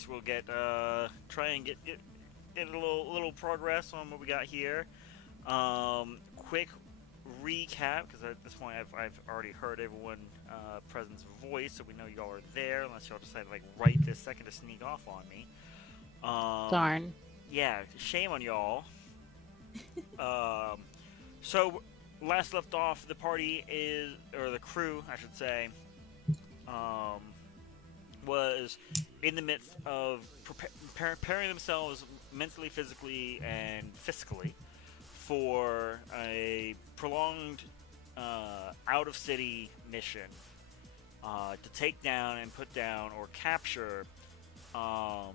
least we'll get try and get a little progress on what we got here. Quick recap, because at this point I've already heard everyone present's voice, so we know y'all are there. Unless y'all decide like right this second to sneak off on me. Um, Darn. yeah, shame on y'all. Um, so last left off, the party is, or the crew, I should say, um, was in the midst of preparing themselves mentally, physically, and fiscally for a prolonged out of city mission to take down and put down or capture um,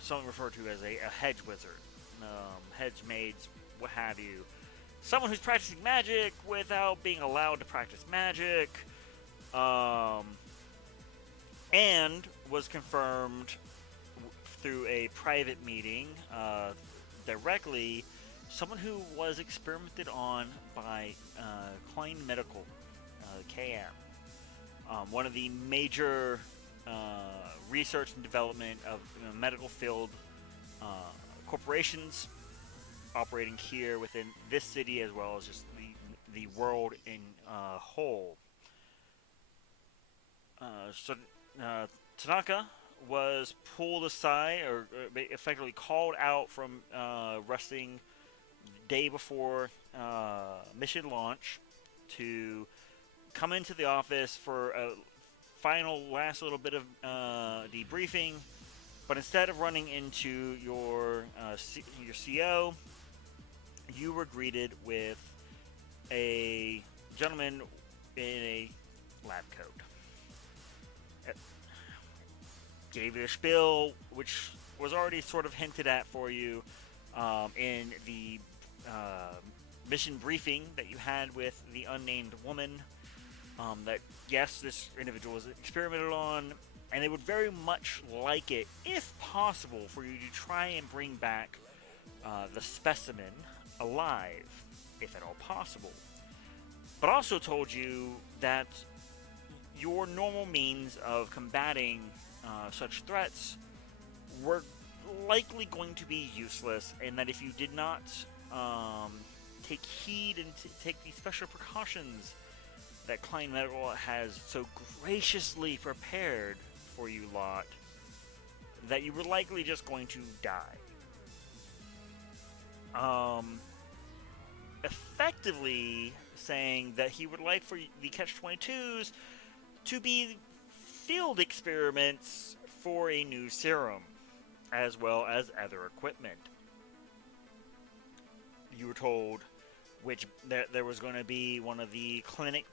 something referred to as a hedge wizard, hedge maids, what have you. Someone who's practicing magic without being allowed to practice magic, um, and was confirmed through a private meeting directly. Someone who was experimented on by Klein Medical, KM, one of the major research and development of medical field uh, corporations operating here within this city as well as just the world in whole. So Tanaka was pulled aside or effectively called out from resting the day before mission launch to come into the office for a final last little bit of debriefing. But instead of running into your CO, you were greeted with a gentleman in a lab coat. Uh, Gave you a spiel, which was already sort of hinted at for you in the uh, mission briefing that you had with the unnamed woman. That yes, this individual was experimented on, and they would very much like it, if possible, for you to try and bring back the specimen alive, if at all possible. But also told you that your normal means of combating such threats were likely going to be useless, and that if you did not take heed and take the special precautions that Klein Medical has so graciously prepared for you lot, that you were likely just going to die. Um, Effectively saying that he would like for the Catch 22s to be field experiments for a new serum, as well as other equipment. You were told which there was going to be one of the clinic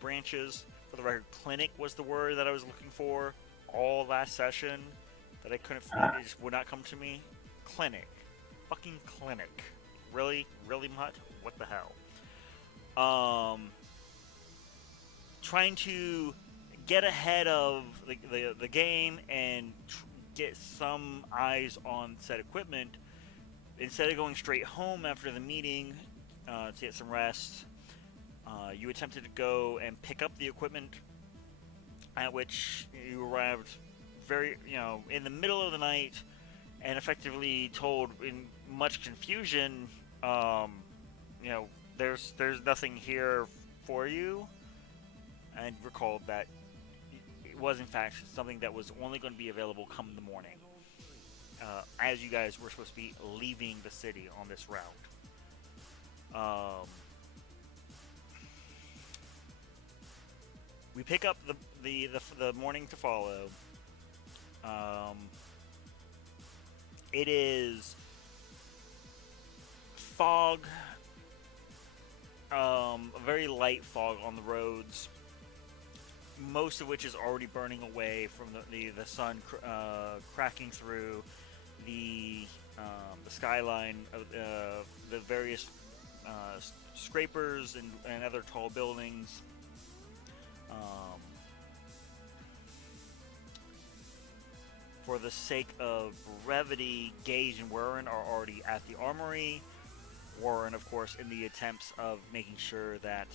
branches. For the record, clinic was the word that I was looking for all last session that I couldn't find. It just would not come to me. Clinic. Fucking clinic. Really? Really much? What the hell? Trying to get ahead of the game and get some eyes on said equipment instead of going straight home after the meeting to get some rest. You attempted to go and pick up the equipment, at which you arrived very, in the middle of the night, and effectively told in much confusion, um, you know, there's nothing here for you, and recalled that it was in fact something that was only going to be available come the morning, as you guys were supposed to be leaving the city on this route. Um, we pick up the morning to follow. Um, it is fog, a very light fog on the roads, most of which is already burning away from the sun cracking through the skyline of the various scrapers and other tall buildings. Um, for the sake of brevity, Gage and Warren are already at the armory. Warren, of course, in the attempts of making sure that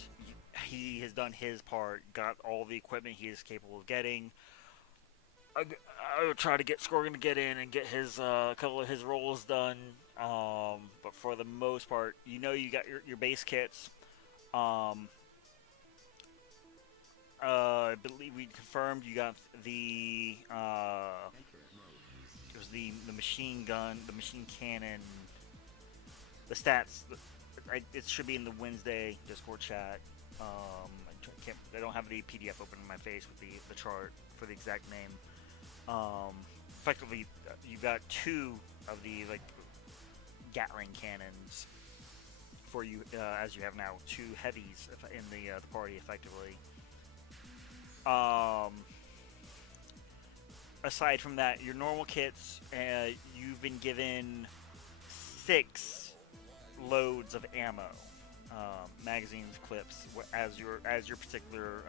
he has done his part, got all the equipment he is capable of getting. I would try to get Scorgan to get in and get his a couple of his rolls done. But for the most part, you got your base kits. Um, I believe we confirmed you got the it was the machine gun, the machine cannon, the stats. It should be in the Wednesday Discord chat. I don't have the PDF open in my face with the chart for the exact name. Um, Effectively, you've got two of the like Gatling cannons for you, as you have now two heavies in the party effectively. Um, Aside from that, your normal kits, you've been given 6 loads of ammo, magazines, clips, as your particular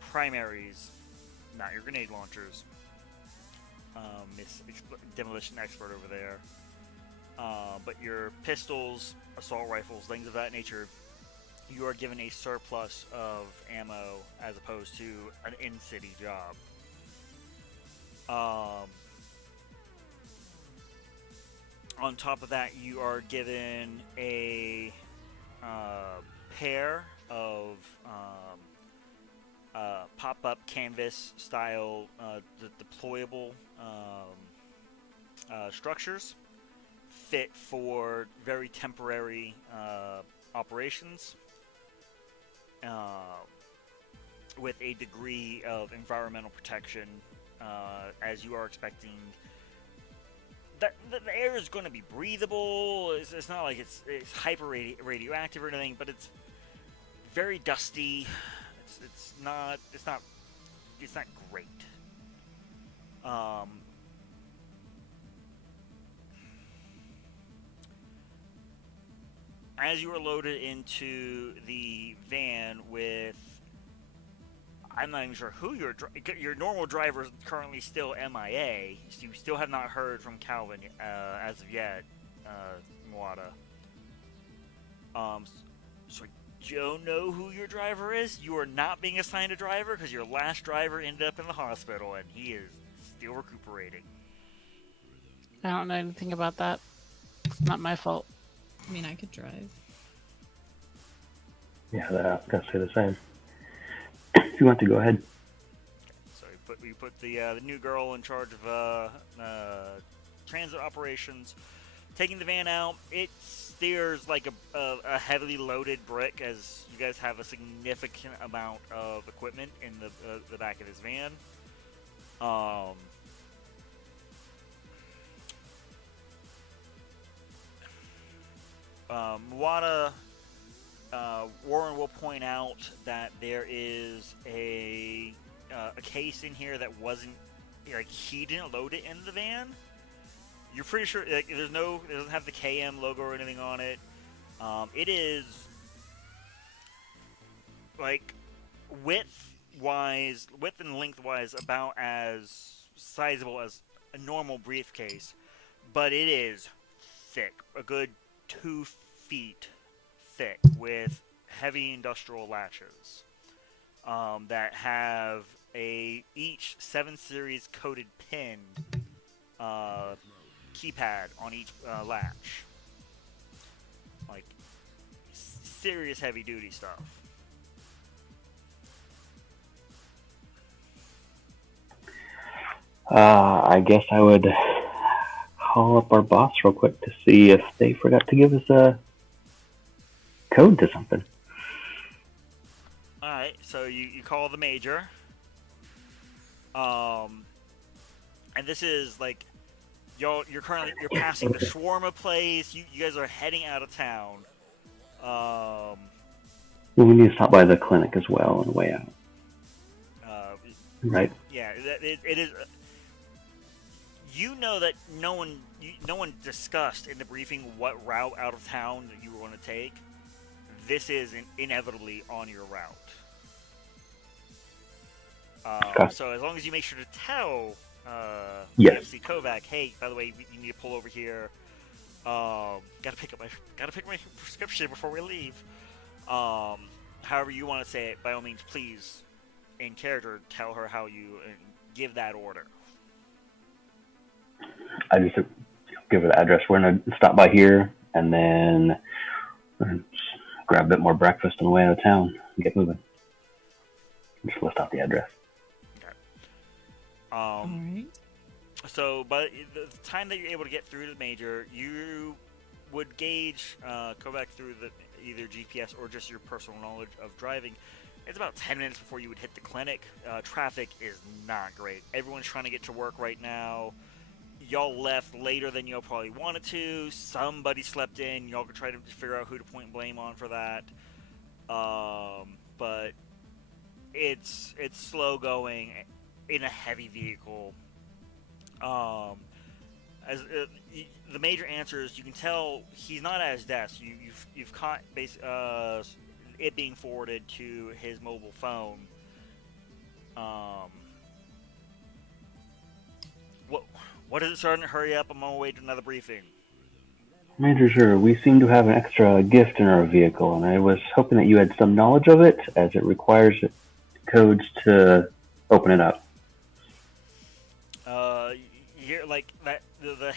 primaries, not your grenade launchers. Miss Demolition Expert over there. But your pistols, assault rifles, things of that nature, you are given a surplus of ammo as opposed to an in-city job. On top of that, you are given a pair of pop-up canvas style deployable structures fit for very temporary operations with a degree of environmental protection, as you are expecting. The air is going to be breathable. It's not like it's hyper radioactive or anything, but it's very dusty. It's not great. As you are loaded into the van with, I'm not even sure who your normal driver is currently still MIA. So you still have not heard from Calvin as of yet, Mwada. So I don't know who your driver is. You are not being assigned a driver because your last driver ended up in the hospital and he is still recuperating. I don't know anything about that. It's not my fault. I mean, I could drive. Yeah, I was gonna say the same. If you want to go ahead. So we put the new girl in charge of transit operations, taking the van out. It steers like a heavily loaded brick, as you guys have a significant amount of equipment in the back of this van. Mwada, Warren will point out that there is a case in here that wasn't, like, he didn't load it in the van. You're pretty sure, like, it doesn't have the KM logo or anything on it. It is like width and lengthwise about as sizable as a normal briefcase, but it is thick, a good 2 feet thick, with heavy industrial latches that have each 7 series coded pin keypad on each latch. Like, serious heavy duty stuff. I guess I would call up our boss real quick to see if they forgot to give us a code to something. Alright, so you call the major. And this is like, you're passing the shawarma place. You guys are heading out of town. Well, we need to stop by the clinic as well on the way out. Right? Yeah, it is. You know that no one discussed in the briefing what route out of town that you were going to take. This is inevitably on your route. Okay. So as long as you make sure to tell Yes. AFC Kovac, hey, by the way, you need to pull over here. Gotta pick my prescription before we leave. However you want to say it, by all means, please, in character, tell her how you give that order? I just give her the address. We're gonna stop by here and then we're gonna grab a bit more breakfast on the way out of town and get moving. Just list out the address. Okay. All right. So, by the time that you're able to get through to the major, you would gauge, go back through the either GPS or just your personal knowledge of driving. It's about 10 minutes before you would hit the clinic. Traffic is not great. Everyone's trying to get to work right now. Y'all left later than y'all probably wanted to. Somebody slept in. Y'all could try to figure out who to point blame on for that. But it's slow going in a heavy vehicle. The major answer is you can tell he's not at his desk. You've caught it being forwarded to his mobile phone. What is it, Sergeant? Hurry up! I'm on my way to another briefing. Major, sure. We seem to have an extra gift in our vehicle, and I was hoping that you had some knowledge of it, as it requires codes to open it up. You hear like that the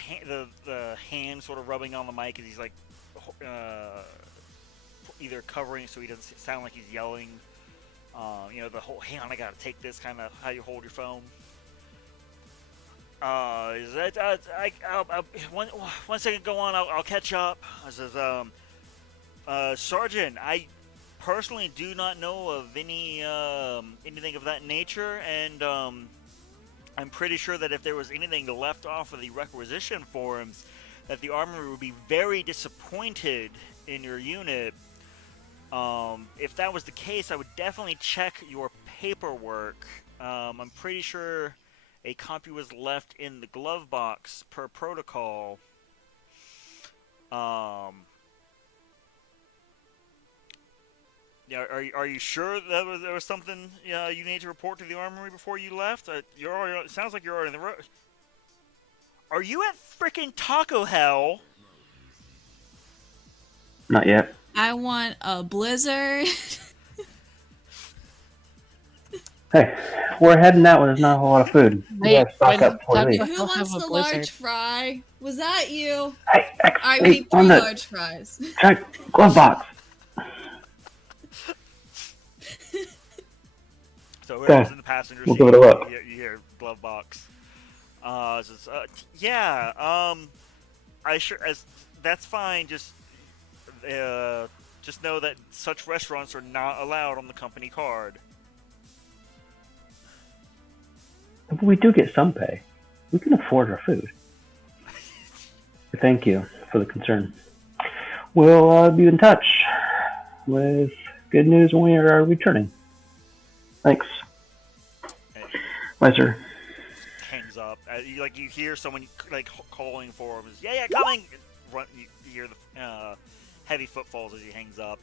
hand sort of rubbing on the mic as he's like either covering so he doesn't sound like he's yelling. The whole "hang on, I gotta take this" kind of how you hold your phone. Is that one second, go on. I'll catch up. I says, Sergeant, I personally do not know of anything of that nature, and I'm pretty sure that if there was anything left off of the requisition forms, that the Armory would be very disappointed in your unit. If that was the case, I would definitely check your paperwork. I'm pretty sure a copy was left in the glove box per protocol. Yeah, are you sure that there was something you need to report to the Armory before you left? You're already. It sounds like you're already in the road. Are you at frickin' Taco Hell? Not yet. I want a blizzard. Hey, we're heading out when there's not a whole lot of food. We gotta stock up before we leave. Who wants the large fry? Was that you? Hey, I need 3 large fries. Check glove box. So whoever's in the passenger seat, We'll give it a look. you hear glove box. That's fine. Just know that such restaurants are not allowed on the company card. But we do get some pay. We can afford our food. Thank you for the concern. We'll be in touch with good news when we are returning. Thanks. Bye, sir. Hangs up. You hear someone calling for him. Yeah, coming. Run. You hear the heavy footfalls as he hangs up.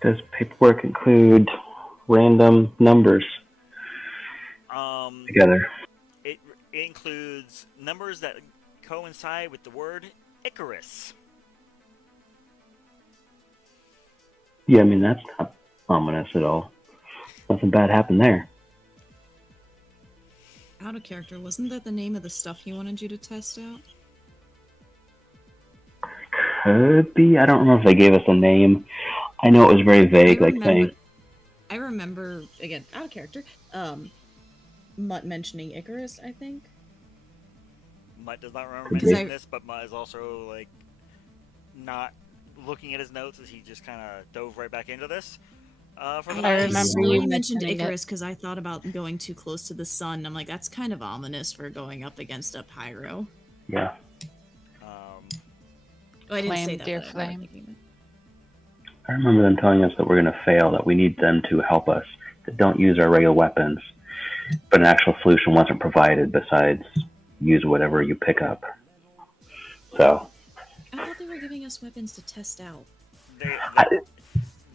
Does paperwork include random numbers together? It includes numbers that coincide with the word Icarus. Yeah, I mean, that's not ominous at all. Nothing bad happened there. Out of character, wasn't that the name of the stuff he wanted you to test out? Could be. I don't remember if they gave us a name. I know it was very vague, saying... I remember, again, out of character, Mutt mentioning Icarus, I think. Mutt does not remember mentioning this, but Mutt is also, not looking at his notes as he just kind of dove right back into this. I remember you mentioned Icarus because I thought about going too close to the sun. I'm like, that's kind of ominous for going up against a pyro. Yeah. I didn't say that. Dear flame. I remember them telling us that we're going to fail, that we need them to help us, that don't use our regular weapons, but an actual solution wasn't provided besides use whatever you pick up. So. I thought they were giving us weapons to test out.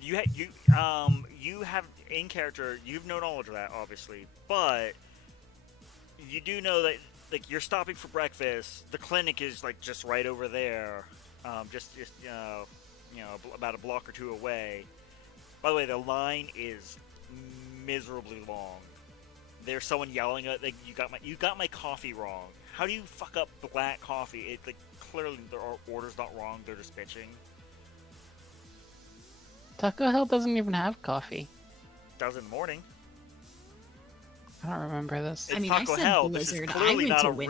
You have in character. You've no knowledge of that, obviously, but you do know that you're stopping for breakfast. The clinic is just right over there, just about a block or two away. By the way, the line is miserably long. There's someone yelling at like you got my coffee wrong. How do you fuck up black coffee? It like clearly their order's not wrong. They're just bitching. Taco Hell doesn't even have coffee. Does in the morning. I don't remember this. It's I mean, Taco I said Hell. Blizzard. This is I clearly went not to a Wendy's.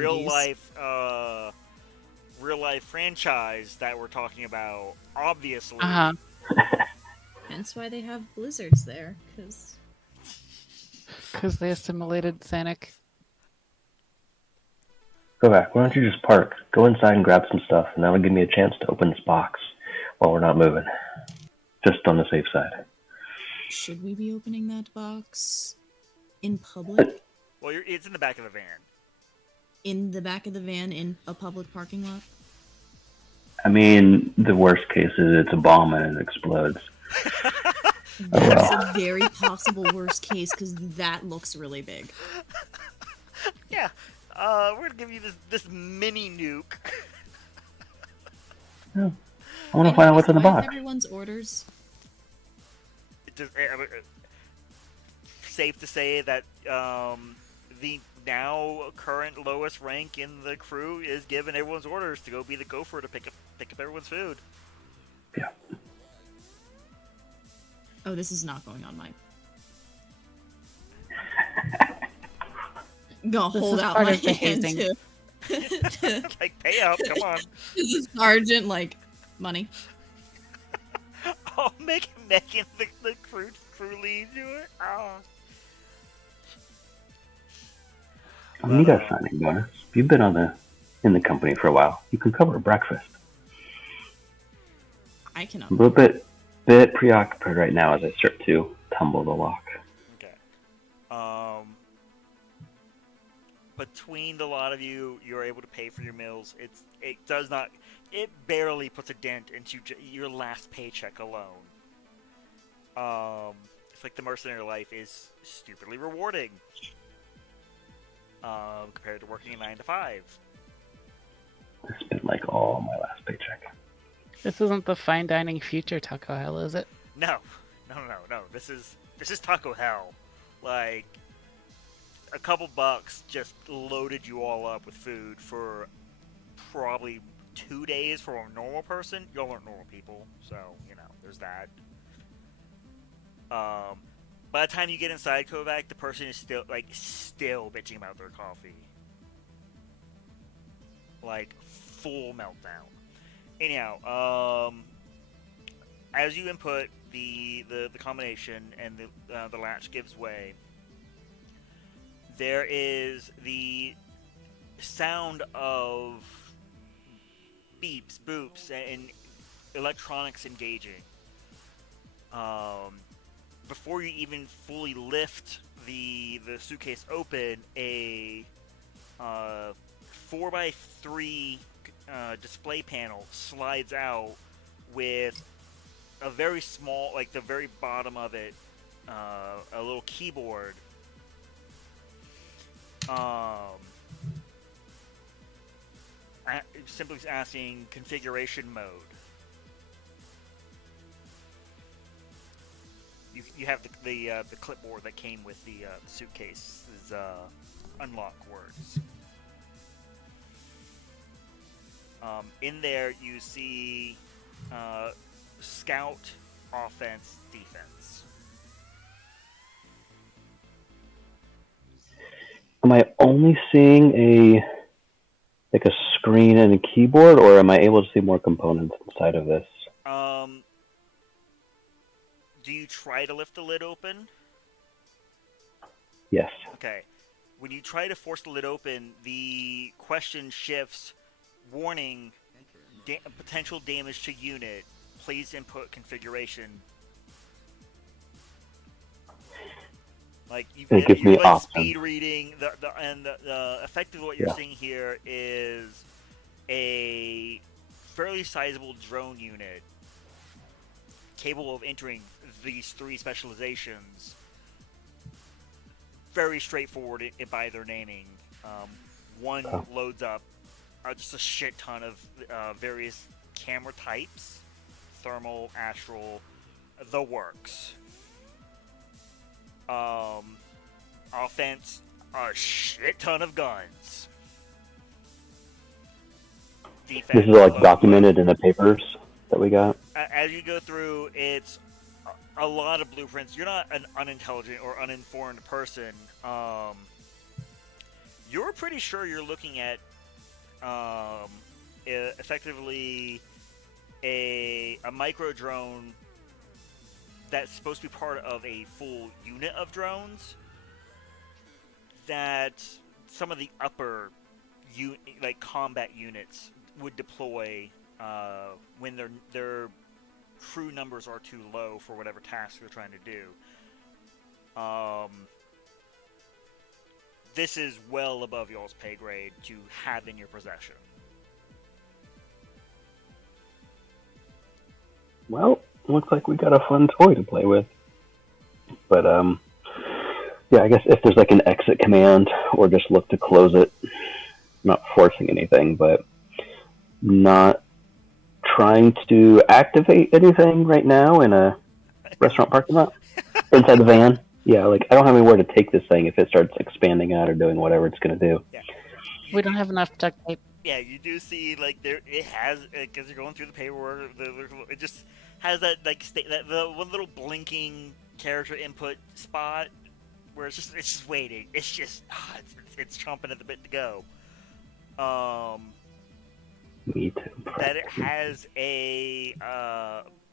real life franchise that we're talking about. Obviously. Uh huh. Hence why they have blizzards there, because Because they assimilated Sanic. Go back. Why don't you just park? Go inside and grab some stuff, and that'll give me a chance to open this box while we're not moving. Just on the safe side. should we be opening that box in public? Well, it's in the back of the van. In the back of the van in a public parking lot? I mean, the worst case is it's a bomb and it explodes. That's a very possible worst case, because that looks really big. Yeah. We're gonna give you this mini nuke. Yeah. I want to find out what's in the Do I have box. everyone's orders? Safe to say that the now current lowest rank in the crew is giving everyone's orders to go be the gopher to pick up everyone's food. Yeah. Oh, this is not going on mine. Gonna This hold is out part my of the hand hazing. to Like, pay up, come on. the sergeant, like, money. Oh, making the crew lead do it. Oh. You got a signing bonus. You've been in the company for a while. You can cover a breakfast. I cannot. I'm a little bit preoccupied right now as I start to tumble the lock. Okay. Between the lot of you, you're able to pay for your meals. It barely puts a dent into your last paycheck alone. It's like the mercenary life is stupidly rewarding. Compared to working a 9 to 5. I spent like all my last paycheck. This isn't the fine dining future Taco Hell, is it? No. This is Taco Hell. Like, a couple bucks just loaded you all up with food for probably 2 days for a normal person. Y'all aren't normal people, so there's that. By the time you get inside Kovac, the person is still bitching about their coffee. Like, full meltdown. Anyhow, as you input the combination and the latch gives way, there is the sound of beeps, boops, and electronics engaging. Before you even fully lift the suitcase open, a 4x3 display panel slides out with a very small, like the very bottom of it, a little keyboard. Simply asking configuration mode. You have the clipboard that came with the suitcase's unlock words. In there, you see scout, offense, defense. Am I only seeing a screen and a keyboard, or am I able to see more components inside of this? Do you try to lift the lid open? Yes. Okay. When you try to force the lid open, the question shifts. Warning: potential damage to unit. Please input configuration. Like you're like speed reading the effectively what you're seeing here is a fairly sizable drone unit capable of entering these 3 specializations. Very straightforward by their naming. One loads up just a shit ton of various camera types: thermal, astral, the works. Offense, a shit ton of guns. Defense, This is like documented in the papers that we got. as you go through, it's a lot of blueprints. You're not an unintelligent or uninformed person. You're pretty sure you're looking at effectively a micro drone that's supposed to be part of a full unit of drones that some of the upper like combat units would deploy when their crew numbers are too low for whatever task they're trying to do. This is well above y'all's pay grade to have in your possession. Well, looks like we got a fun toy to play with. But yeah, I guess if there's like an exit command or just look to close it, not forcing anything, but not trying to activate anything right now in a restaurant parking lot inside the van. Yeah, like I don't have anywhere to take this thing if it starts expanding out or doing whatever it's going to do. Yeah. We don't have enough duct tape. Yeah, you do see like there it has because you're going through the paperwork. It just has that like the one little blinking character input spot where it's just waiting. It's just it's chomping at the bit to go. Me too. That it has a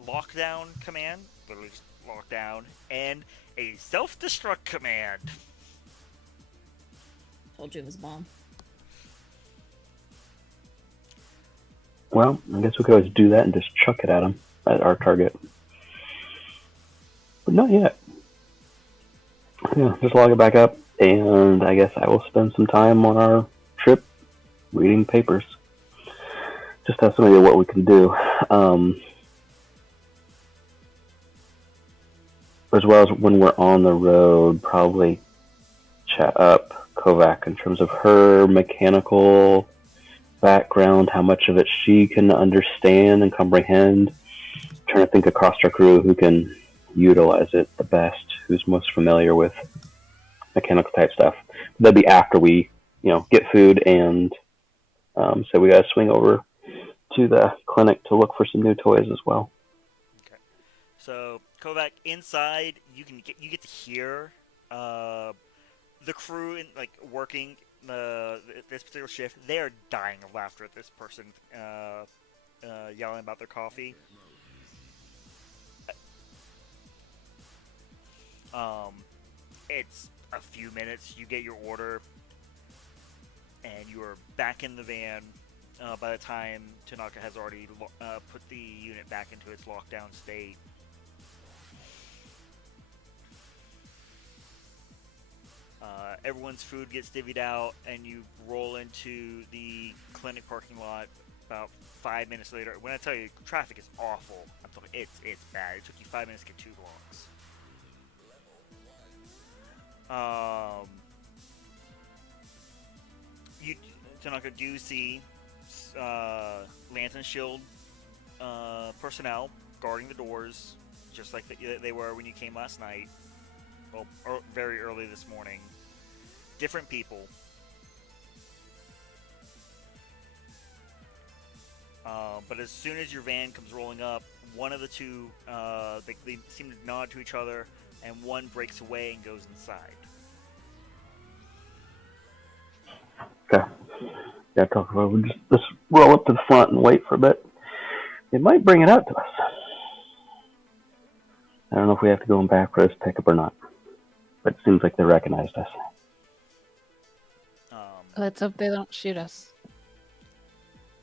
lockdown command, literally just lockdown, and a self-destruct command. Told you it was a bomb. Well, I guess we could always do that and just chuck it at them, at our target. But not yet. Yeah, just log it back up, and I guess I will spend some time on our trip reading papers. Just have some idea what we can do. As well as when we're on the road, probably chat up Kovac in terms of her mechanical background, how much of it she can understand and comprehend. Trying to think across our crew who can utilize it the best, who's most familiar with mechanical type stuff. That'd be after we, get food and so we gotta swing over to the clinic to look for some new toys as well. Okay. So Kovac, inside you get to hear the crew working this particular shift. They are dying of laughter at this person yelling about their coffee. It's a few minutes. You get your order, and you are back in the van. By the time Tanaka has already put the unit back into its lockdown state. Everyone's food gets divvied out, and you roll into the clinic parking lot about 5 minutes later. When I tell you, traffic is awful. I'm talking, it's bad. It took you 5 minutes to get 2 blocks. You, Tanaka, do see Lantern Shield personnel guarding the doors, just like they were when you came last night. Well, very early this morning. Different people. But as soon as your van comes rolling up, one of the two, they seem to nod to each other, and one breaks away and goes inside. Okay. Yeah, talk about we'll just roll up to the front and wait for a bit. It might bring it out to us. I don't know if we have to go in back for this pickup or not, but it seems like they recognized us. Let's hope they don't shoot us.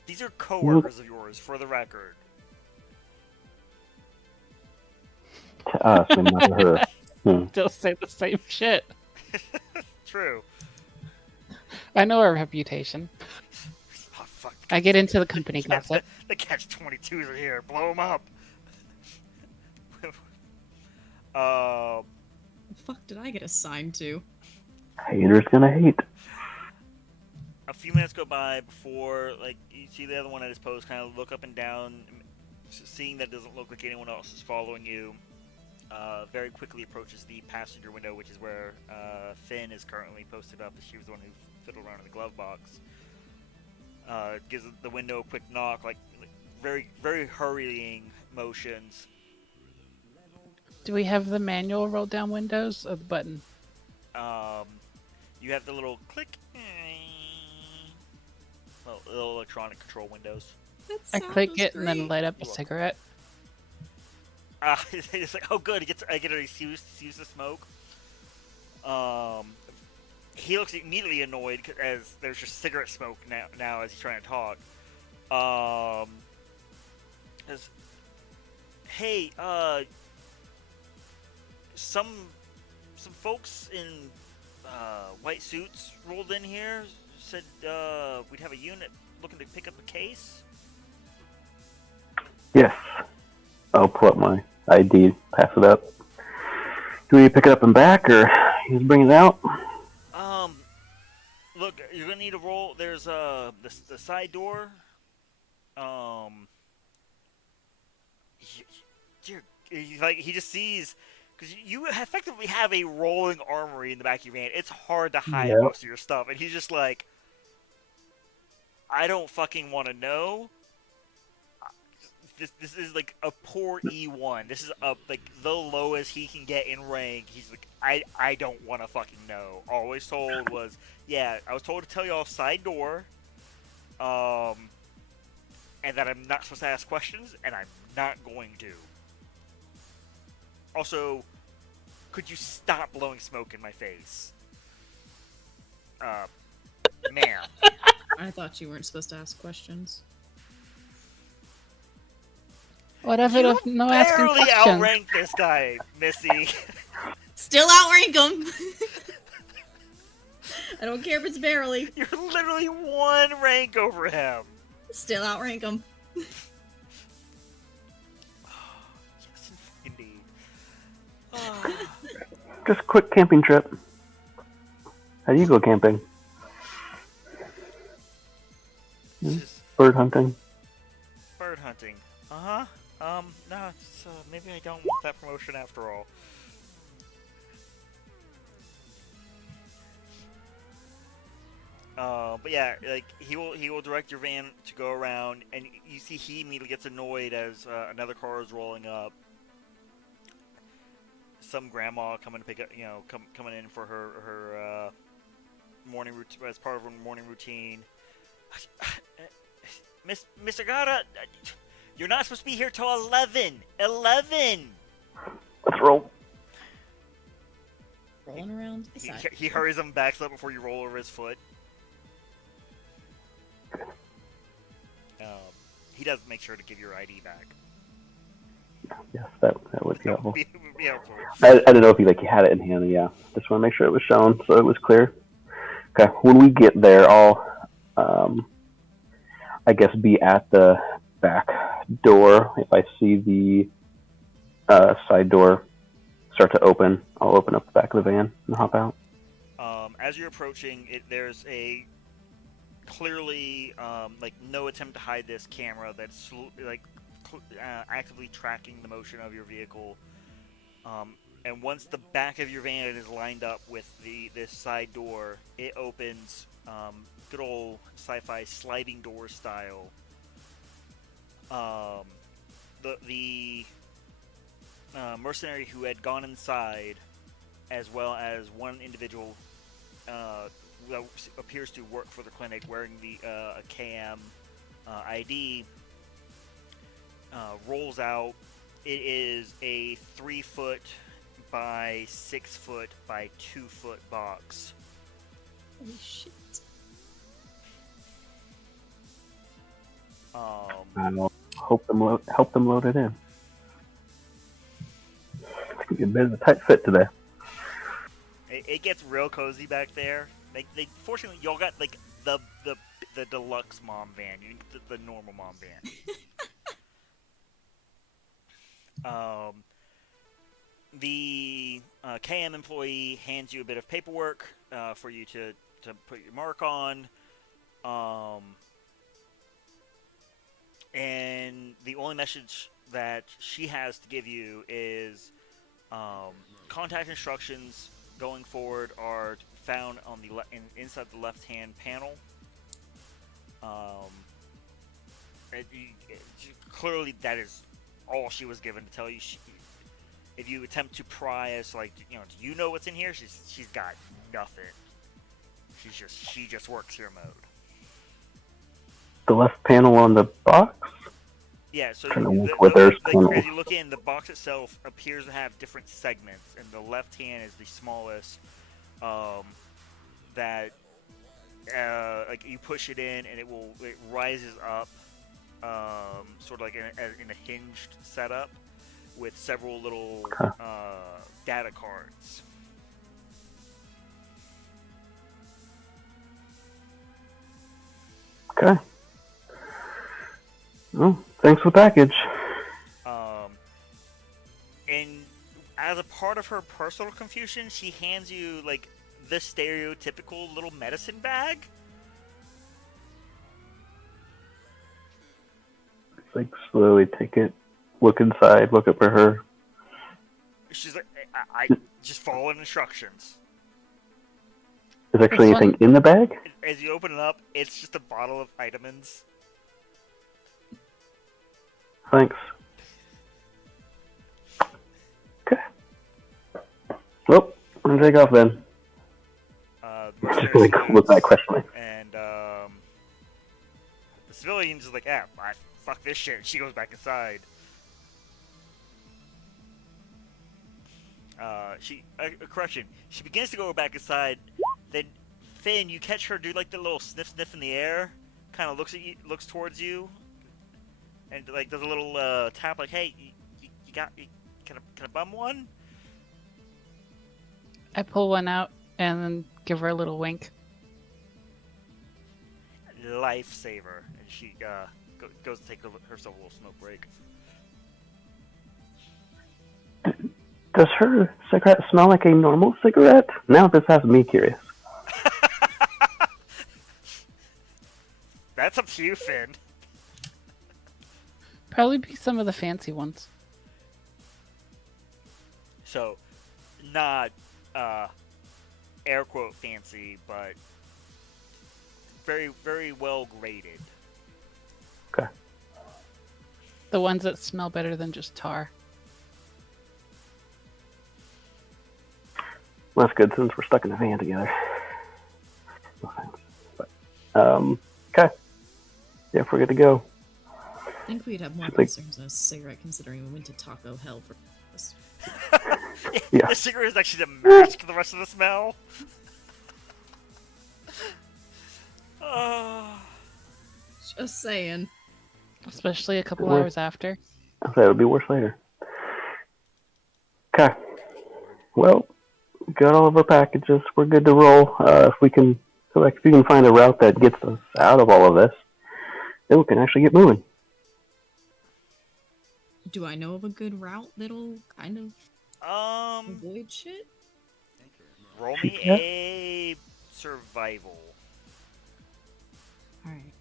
These are coworkers of yours, for the record. To us, and not to her. They'll say the same shit. True. I know our reputation. Oh, fuck. I get into the company gossip. The catch-22s are here. Blow them up. The fuck did I get assigned to? Haters gonna hate. A few minutes go by before, you see the other one at his post kind of look up and down, seeing that it doesn't look like anyone else is following you. very quickly approaches the passenger window, which is where Finn is currently posted up. She was the one who fiddled around in the glove box. Gives the window a quick knock, like very, very hurrying motions. Do we have the manual roll down windows or the button? You have the little click, little electronic control windows. I click it and then light up a You're welcome. cigarette. It's like, oh good, I get to use the smoke. He looks immediately annoyed as there's just cigarette smoke now as he's trying to talk. Says, hey, some folks in white suits rolled in here, said we'd have a unit looking to pick up a case. Yes. I'll pull up my ID, pass it up. Do we pick it up and back, or you just bring it out? Look, you're gonna need a roll. There's the side door. He just sees, because you effectively have a rolling armory in the back of your van. It's hard to hide most of your stuff, and he's just like, I don't fucking want to know. This is like a poor E1. This is like the lowest he can get in rank. He's like, I don't want to fucking know. All I was told was, yeah, I was told to tell y'all side door, and that I'm not supposed to ask questions, and I'm not going to. Also, could you stop blowing smoke in my face? Ma'am. I thought you weren't supposed to ask questions. Whatever, if no asking Barely questions. outrank this guy, Missy. Still outrank him. I don't care if it's barely. You're literally one rank over him. Still outrank him. Yes, indeed. Just a quick camping trip. How do you go camping? Bird hunting. Bird hunting. Uh-huh. No, it's, maybe I don't want that promotion after all. But yeah, like he will direct your van to go around, and you see he immediately gets annoyed as another car is rolling up. Some grandma coming to pick up, coming in for her morning routine as part of her morning routine. Mr. Gata, you're not supposed to be here till 11. 11. Let's roll. Rolling around the side. He hurries him, backs up before you roll over his foot. He does make sure to give your ID back. Yes, that would be helpful. Be helpful. I didn't know if he had it in hand. Yeah, just want to make sure it was shown so it was clear. Okay, when we get there, I'll I guess be at the back door. If I see the side door start to open, I'll open up the back of the van and hop out. As you're approaching it, there's a clearly like no attempt to hide this camera that's actively tracking the motion of your vehicle. And once the back of your van is lined up with this side door, it opens, good old sci-fi sliding door style. The mercenary who had gone inside, as well as one individual who appears to work for the clinic wearing the a KM ID, rolls out. It is a 3-foot by 6-foot by 2-foot box. Holy shit. I'll help them load it in. It's gonna be a bit of a tight fit today. It gets real cozy back there. Fortunately, y'all got like the deluxe mom van. You didn't get the normal mom van. The KM employee hands you a bit of paperwork for you to put your mark on. And the only message that she has to give you is Contact instructions going forward are found on the inside the left-hand panel. Um, clearly, that is all she was given to tell you. If you attempt to pry as like, do you know what's in here? She's got nothing. She just works here mode. The left panel on the box. Yeah, so Trying to look where there's panels. as you look in, the box itself appears to have different segments, and the left hand is the smallest. That like you push it in, and it rises up, sort of like in a hinged setup with several little data cards. Okay. Well, thanks for the package. And as a part of her personal confusion, she hands you like the stereotypical little medicine bag. Like slowly take it, look inside, look up for her. She's like, I just following instructions. Is there actually anything in the bag? As you open it up, it's just a bottle of vitamins. Thanks. Okay. Well, I'm gonna take off then. Just gonna look back questioning. And the civilian's is like, fuck this shit. She goes back inside. Correction. She begins to go back inside. Then Finn, you catch her do like the little sniff in the air. Kind of looks towards you, and like does a little tap. Like, hey, you can I bum one? I pull one out and then give her a little wink. Lifesaver, and she goes to take herself a little smoke break. Does her cigarette smell like a normal cigarette? Now this has me curious. That's up to you, Finn. Probably be some of the fancy ones. So, not air quote fancy, but very, very well graded. Okay. The ones that smell better than just tar. Well, that's good since we're stuck in a van together. No thanks. But, okay. Yeah, if we're good to go. I think we'd have more concerns on a cigarette considering we went to Taco Hell for this. Yeah. The cigarette is actually to mask the rest of the smell. Just saying. Especially a couple hours after. I'll say it would be worse later. Okay. Well, got all of our packages. We're good to roll. If you can find a route that gets us out of all of this, then we can actually get moving. Do I know of a good route that'll kind of avoid shit? Roll me a survival. Alright.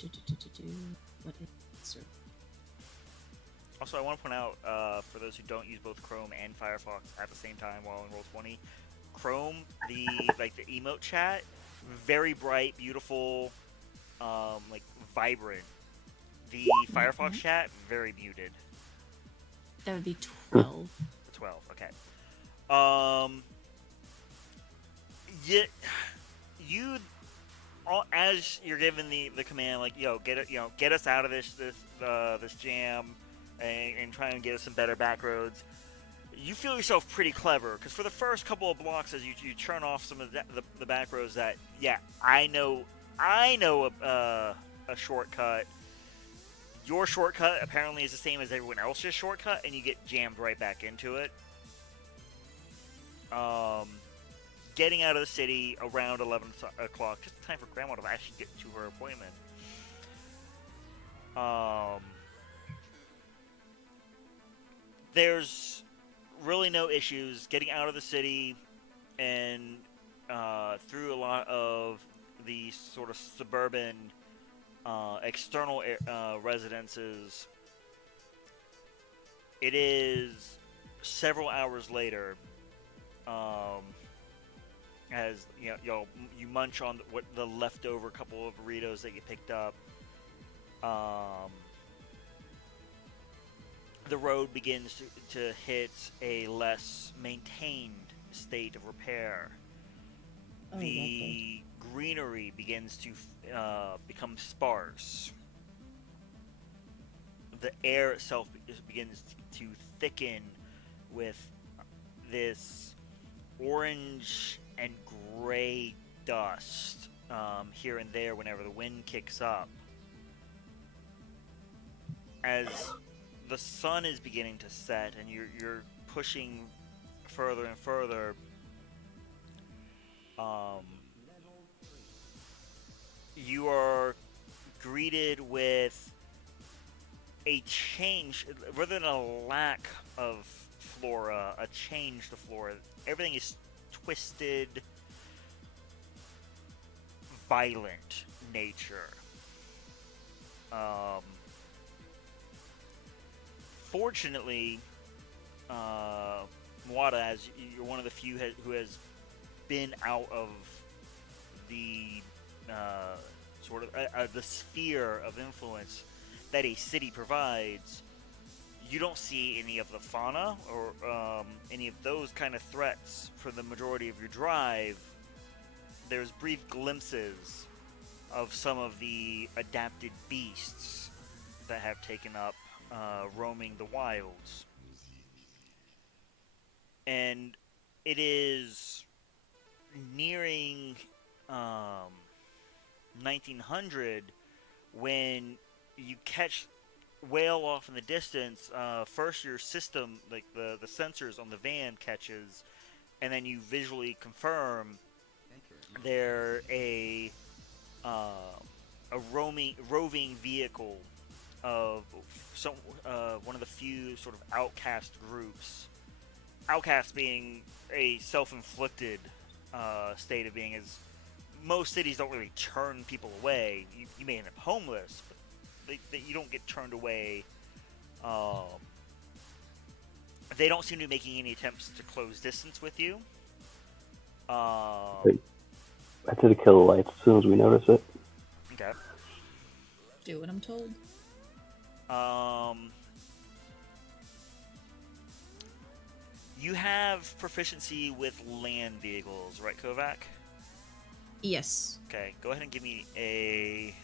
What is survival? Also, I want to point out, for those who don't use both Chrome and Firefox at the same time while in Roll20, Chrome, the emote chat, very bright, beautiful, vibrant. The Firefox chat, very muted. That would be 12. 12, okay. As you're given the command, like, get us out of this jam, and try and get us some better back roads. You feel yourself pretty clever, because for the first couple of blocks, as you turn off some of the back roads, that I know a shortcut. Your shortcut apparently is the same as everyone else's shortcut, and you get jammed right back into it. Getting out of the city around 11 o'clock, just in time for Grandma to actually get to her appointment. There's really no issues getting out of the city and through a lot of the sort of suburban external residences. It is several hours later, as you munch on the leftover couple of burritos that you picked up. The road begins to hit a less maintained state of repair. The greenery begins to become sparse. The air itself begins to thicken with this orange and gray dust here and there whenever the wind kicks up. As the sun is beginning to set and you're pushing further and further, you are greeted with a change, rather than a lack of flora, a change to flora. Everything is twisted, violent nature. Fortunately, Mwada, as you're one of the few who has been out of the the sphere of influence that a city provides, you don't see any of the fauna or any of those kind of threats for the majority of your drive. There's brief glimpses of some of the adapted beasts that have taken up roaming the wilds. And it is nearing 1900 when you catch whale off in the distance. First your system, like the sensors on the van catches, and then you visually confirm they're a roving vehicle of one of the few sort of outcast groups. Outcast being a self-inflicted state of being, as most cities don't really turn people away. You may end up homeless, but you don't get turned away. They don't seem to be making any attempts to close distance with you. I tend to kill the lights as soon as we notice it. Okay. Do what I'm told. You have proficiency with land vehicles, right, Kovac? Yes. Okay, go ahead and give me a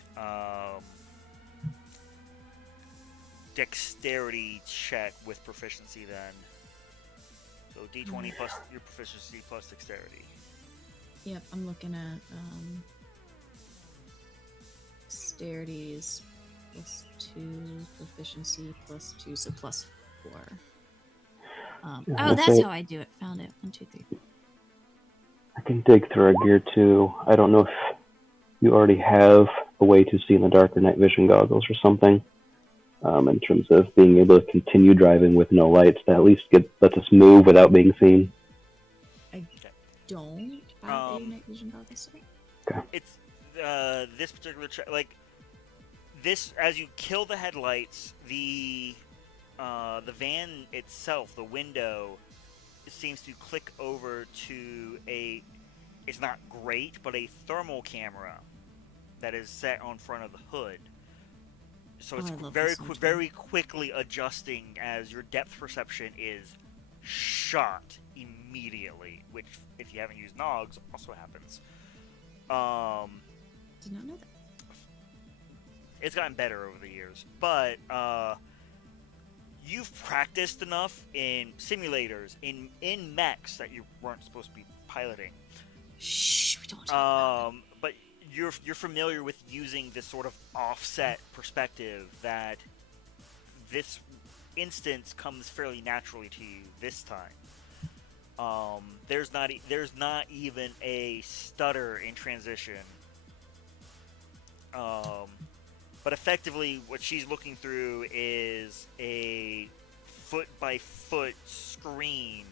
dexterity check with proficiency then. So D20 plus your proficiency plus dexterity. Yep, I'm looking at dexterities plus 2, proficiency plus 2, so plus 4. That's how I do it. Found it. 1, 2, 3. I can dig through our gear too. I don't know if you already have a way to see in the dark or night vision goggles or something. In terms of being able to continue driving with no lights, that at least lets us move without being seen. I don't have a night vision goggles. Okay. It's this particular like this. As you kill the headlights, the van itself, the window, seems to click over to a. It's not great, but a thermal camera that is set on front of the hood. So it's very quickly adjusting as your depth perception is shot immediately, which, if you haven't used Nogs, also happens. Did not know that. It's gotten better over the years, but you've practiced enough in simulators, in mechs that you weren't supposed to be piloting. Shh, we don't talk about but you're familiar with using this sort of offset perspective that this instance comes fairly naturally to you this time. There's not even a stutter in transition. But effectively, what she's looking through is a foot-by-foot screen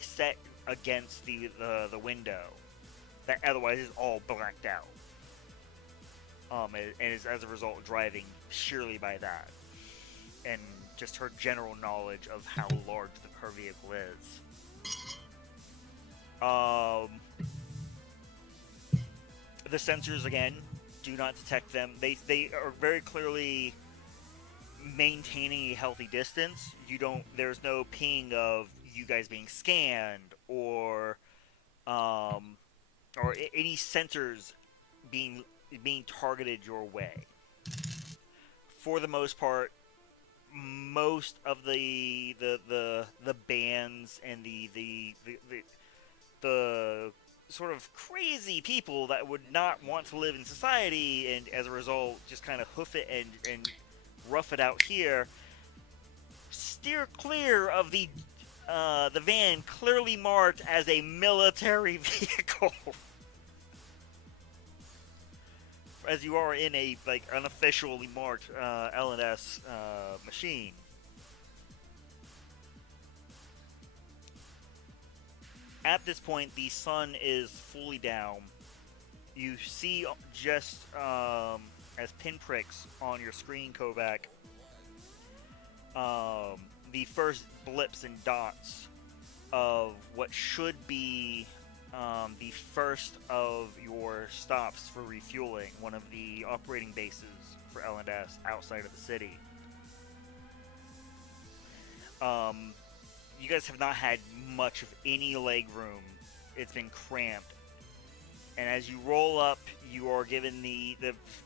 set against the window that otherwise is all blacked out. And is, as a result, driving purely by that. And just her general knowledge of how large her vehicle is. The sensors, again, do not detect them. They are very clearly maintaining a healthy distance. There's no ping of you guys being scanned or any sensors being targeted your way. For the most part, most of the bands and the sort of crazy people that would not want to live in society and as a result just kind of hoof it and rough it out here, steer clear of the van clearly marked as a military vehicle. As you are in a unofficially marked L&S machine. At this point, the sun is fully down. You see just as pinpricks on your screen, Kovac, the first blips and dots of what should be the first of your stops for refueling, one of the operating bases for L&S outside of the city. You guys have not had much of any leg room. It's been cramped. And as you roll up, you are given the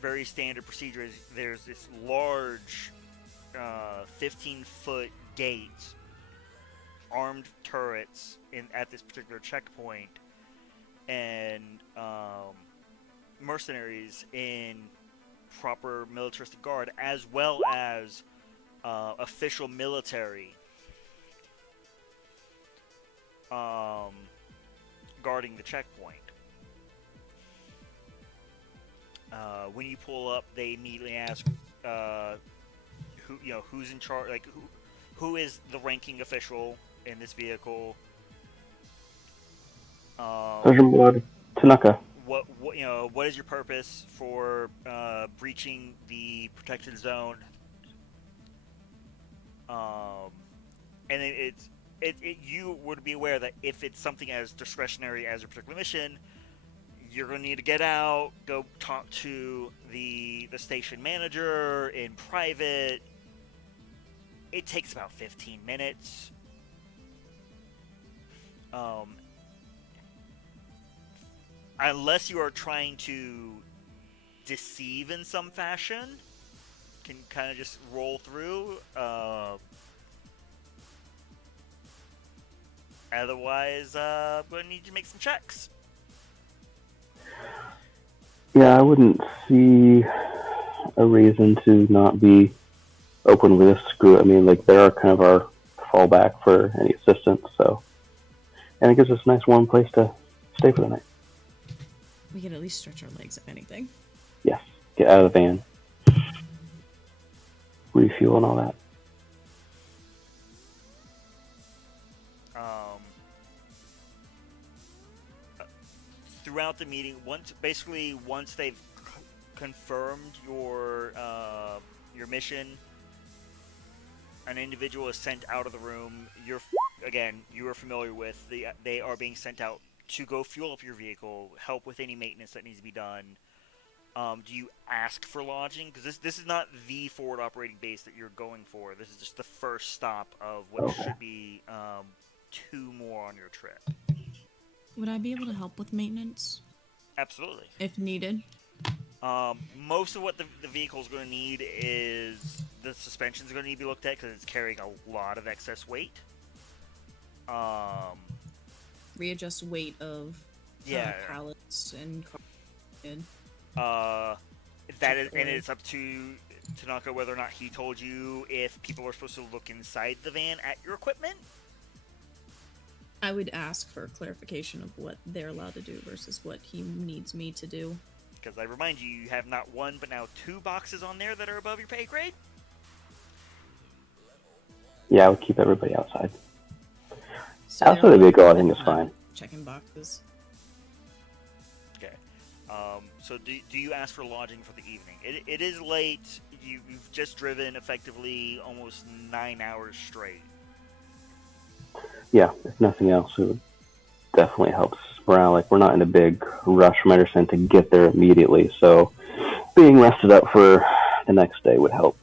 very standard procedure. There's this large 15-foot gate, armed turrets at this particular checkpoint, and mercenaries in proper militaristic guard, as well as official military guarding the checkpoint. When you pull up, they immediately ask who's in charge, like who is the ranking official in this vehicle. Sergeant Blood, Tanaka. What is your purpose for breaching the protected zone? And you would be aware that if it's something as discretionary as a particular mission, you're going to need to get out, go talk to the station manager in private. It takes about 15 minutes. Unless you are trying to deceive in some fashion, can kind of just roll through. Otherwise, I'm going to need you to make some checks. Yeah, I wouldn't see a reason to not be open with this screw. I mean, like, they're kind of our fallback for any assistance, so. And it gives us a nice warm place to stay for the night. We can at least stretch our legs, if anything. Yes, get out of the van. Refuel and all that. Throughout the meeting, once they've confirmed your mission, an individual is sent out of the room. You are familiar with they are being sent out to go fuel up your vehicle, help with any maintenance that needs to be done. Do you ask for lodging? Because this is not the forward operating base that you're going for. This is just the first stop of what should be 2 more on your trip. Would I be able to help with maintenance? Absolutely. If needed? Most of what the vehicle is going to need is the suspension is going to need to be looked at because it's carrying a lot of excess weight. Readjust weight of pallets and it's up to Tanaka whether or not he told you if people are supposed to look inside the van at your equipment. I would ask for clarification of what they're allowed to do versus what he needs me to do. Because I remind you, you have not 1 but now 2 boxes on there that are above your pay grade. Yeah, I would keep everybody outside. So outside the vehicle, I think is fine. Checking boxes. Okay. So do you ask for lodging for the evening? It is late. you've just driven effectively almost 9 hours straight. Yeah, if nothing else, it would definitely helps morale. Like, we're not in a big rush from Ederson to get there immediately, so being rested up for the next day would help.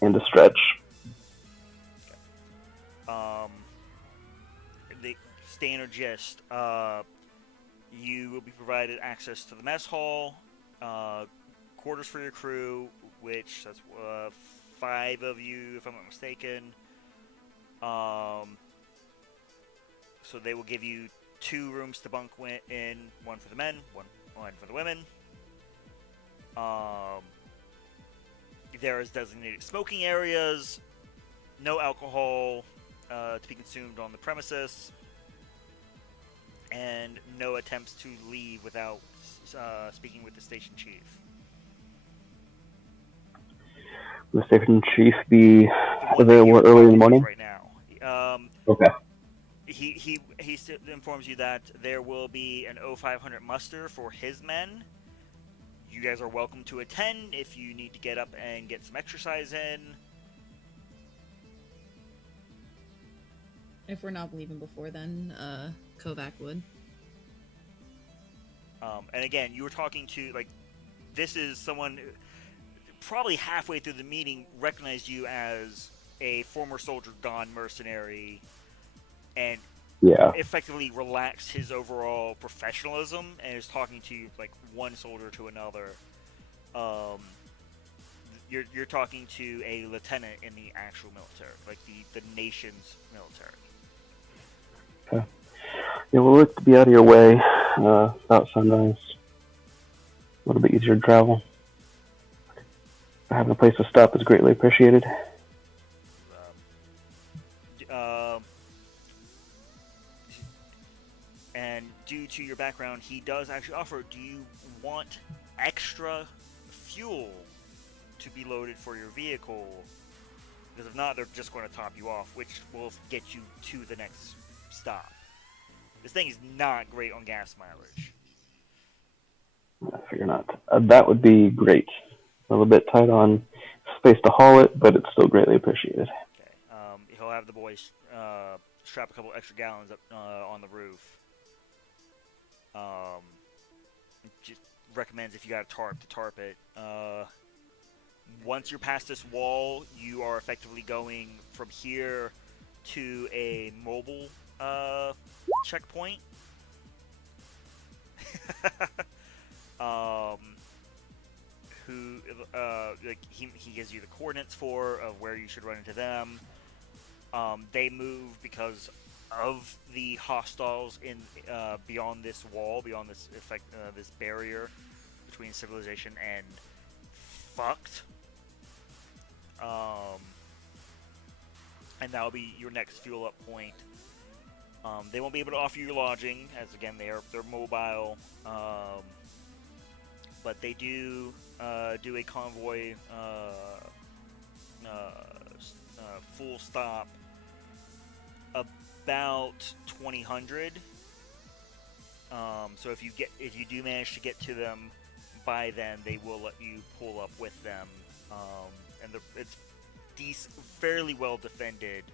And a stretch. The standard gist, you will be provided access to the mess hall, quarters for your crew, which that's 5 of you, if I'm not mistaken. So they will give you 2 rooms to bunk in, 1 for the men, one for the women. There is designated smoking areas, no alcohol to be consumed on the premises, and no attempts to leave without speaking with the station chief. Will the station chief be available early in the morning? Right now. Okay. He informs you that there will be an 0500 muster for his men. You guys are welcome to attend if you need to get up and get some exercise in. If we're not leaving before then, Kovac would. And again, you were talking to, like, this is someone probably halfway through the meeting recognized you as a former soldier gone mercenary and effectively relaxed his overall professionalism and is talking to you like one soldier to another. You're talking to a lieutenant in the actual military, like the nation's military. Okay. Yeah, we'll look to be out of your way about sunrise. A little bit easier to travel. Having a place to stop is greatly appreciated. And due to your background, he does actually offer, do you want extra fuel to be loaded for your vehicle? Because if not, they're just going to top you off, which will get you to the next stop. This thing is not great on gas mileage. I figure not. That would be great. A little bit tight on space to haul it, but it's still greatly appreciated. Okay. He'll have the boys strap a couple extra gallons up on the roof. Just recommends if you got a tarp to tarp it. Once you're past this wall, you are effectively going from here to a mobile checkpoint. He gives you the coordinates of where you should run into them. They move because of the hostiles in beyond this wall, beyond this this barrier between civilization and fucked. And that'll be your next fuel up point. They won't be able to offer you lodging, as again they're mobile. But they do do a convoy full stop about 2000. So if you do manage to get to them by then, they will let you pull up with them, and it's fairly well defended.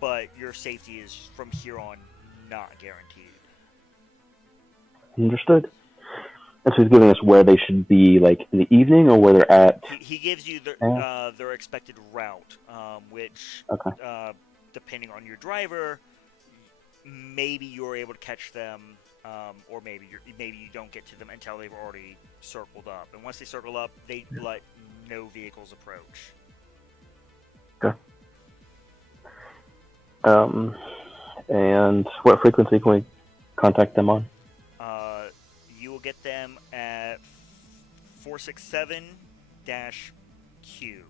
But your safety is from here on not guaranteed. Understood. And so he's giving us where they should be, like, in the evening, or where they're at? He gives you their expected route, which, depending on your driver, maybe you're able to catch them, or maybe you don't get to them until they've already circled up. And once they circle up, they let no vehicles approach. Okay. And what frequency can we contact them on? You will get them at 467-Q.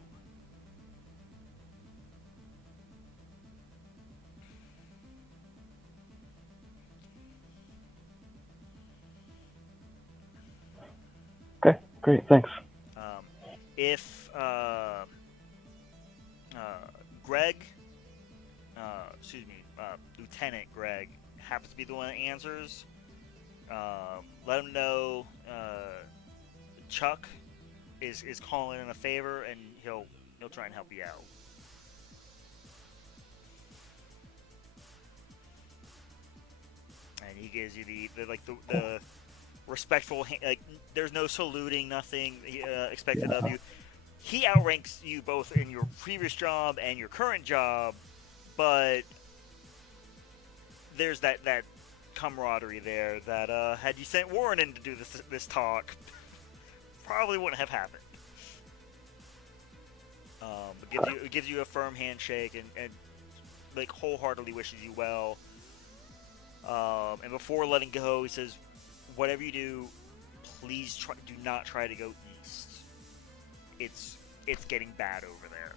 Okay, great, thanks. If Greg, Lieutenant Greg, happens to be the one that answers, let him know Chuck is calling in a favor, and he'll try and help you out. And he gives you the respectful, like, there's no saluting, nothing expected of you. He outranks you both in your previous job and your current job, but there's that camaraderie there that had you sent Warren in to do this talk, probably wouldn't have happened. It gives you a firm handshake and like wholeheartedly wishes you well. And before letting go, he says, "Whatever you do, please do not try to go east. It's getting bad over there."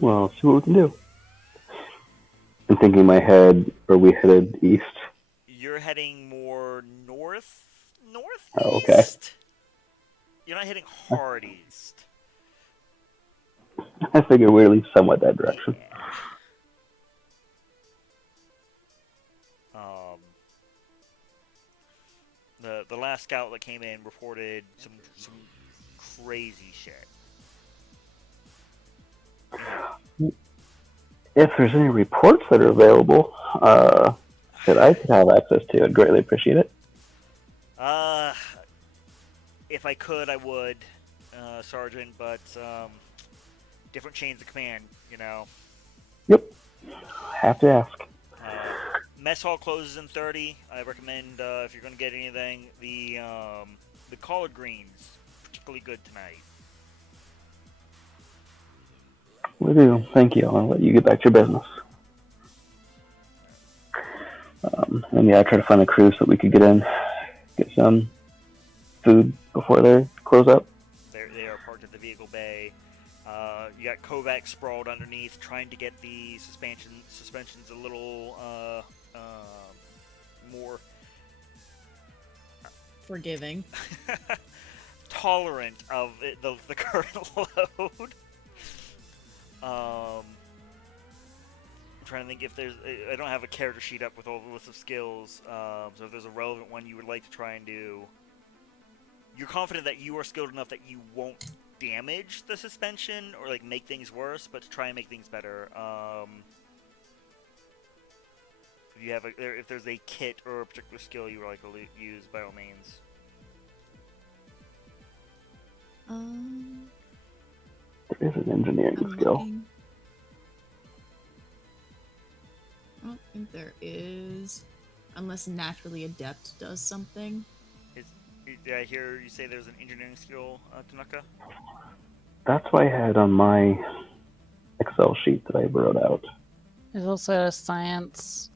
Well, let's see what we can do. I'm thinking in my head, are we headed east? You're heading more northeast. Oh, okay. You're not heading hard east. I figure we're at least somewhat that direction. Yeah. The last scout that came in reported some crazy shit. If there's any reports that are available that I could have access to, I'd greatly appreciate it. If I could, I would, Sergeant, but different chains of command, you know. Yep. Have to ask. Mess hall closes in 30. I recommend, if you're going to get anything, the collard greens, particularly good tonight. We do. Thank you. I'll let you get back to your business. And yeah, I try to find a crew so that we could get some food before they close up. They are parked at the vehicle bay. You got Kovac sprawled underneath, trying to get the suspensions a little more forgiving, tolerant of the current load. I'm trying to think if there's. I don't have a character sheet up with all the list of skills. So if there's a relevant one you would like to try and do, you're confident that you are skilled enough that you won't damage the suspension or like make things worse, but to try and make things better. If you have if there's a kit or a particular skill you would like to use, by all means. There is an engineering skill. Looking. I don't think there is, unless naturally adept does something. Did I hear you say there's an engineering skill, Tanaka? That's what I had on my Excel sheet that I wrote out. There's also a science.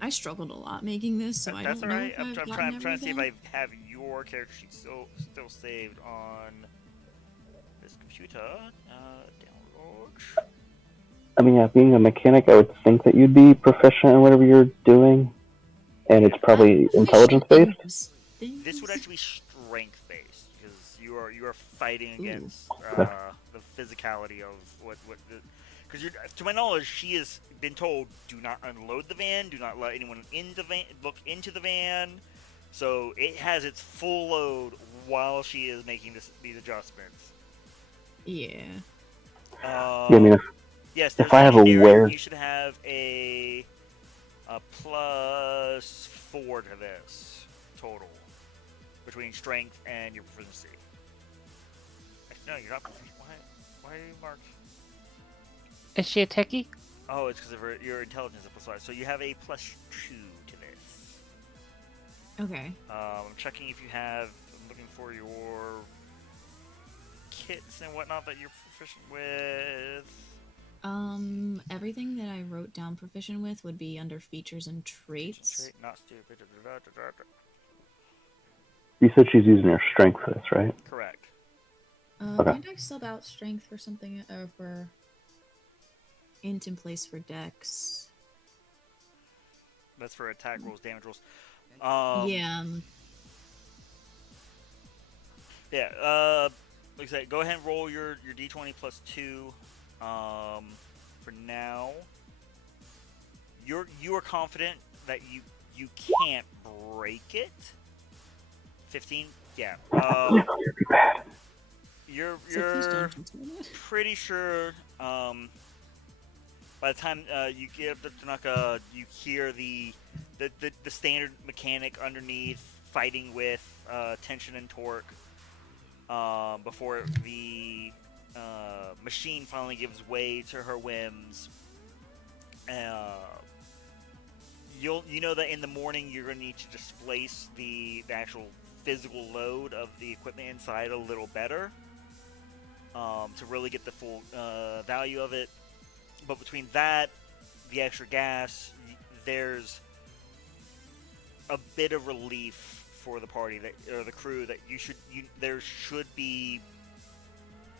I struggled a lot making this, so I that's don't all know right. if I'm I've trying to see if I everything. have your character sheet still saved on this computer. Download. I mean, yeah, being a mechanic, I would think that you'd be proficient in whatever you're doing, and it's probably intelligence-based. This would actually be strength-based because you are fighting against Okay. the physicality of what because to my knowledge, she has been told, do not unload the van, do not let anyone look into the van. So it has its full load while she is making these adjustments. Yeah. Yeah, I mean, Yes, if I have a you should have a +4 to this total between strength and your proficiency. No, you're not proficient. Why are you marked? Is she a techie? Oh, it's because of your intelligence at +5. So you have a +2 to this. Okay. I'm checking if you have. I'm looking for your kits and whatnot that you're proficient with. Everything that I wrote down proficient with would be under features and traits. Not stupid. you said she's using her strength for this, right? Correct. Okay. Can't I sub out strength for something, or for int in place for dex? That's for attack rolls, damage rolls. Yeah. Yeah. Like I said, go ahead and roll your d20 +2. For now. you are confident that you can't break it. 15, yeah. Be bad. You're It's like, please you're don't do that. pretty sure. By the time you get up to Tanaka, you hear the standard mechanic underneath fighting with tension and torque. Before the machine finally gives way to her whims. Uh, you know that in the morning you're going to need to displace the actual physical load of the equipment inside a little better to really get the full value of it. But between that, the extra gas, there's a bit of relief for the party that or the crew that there should be,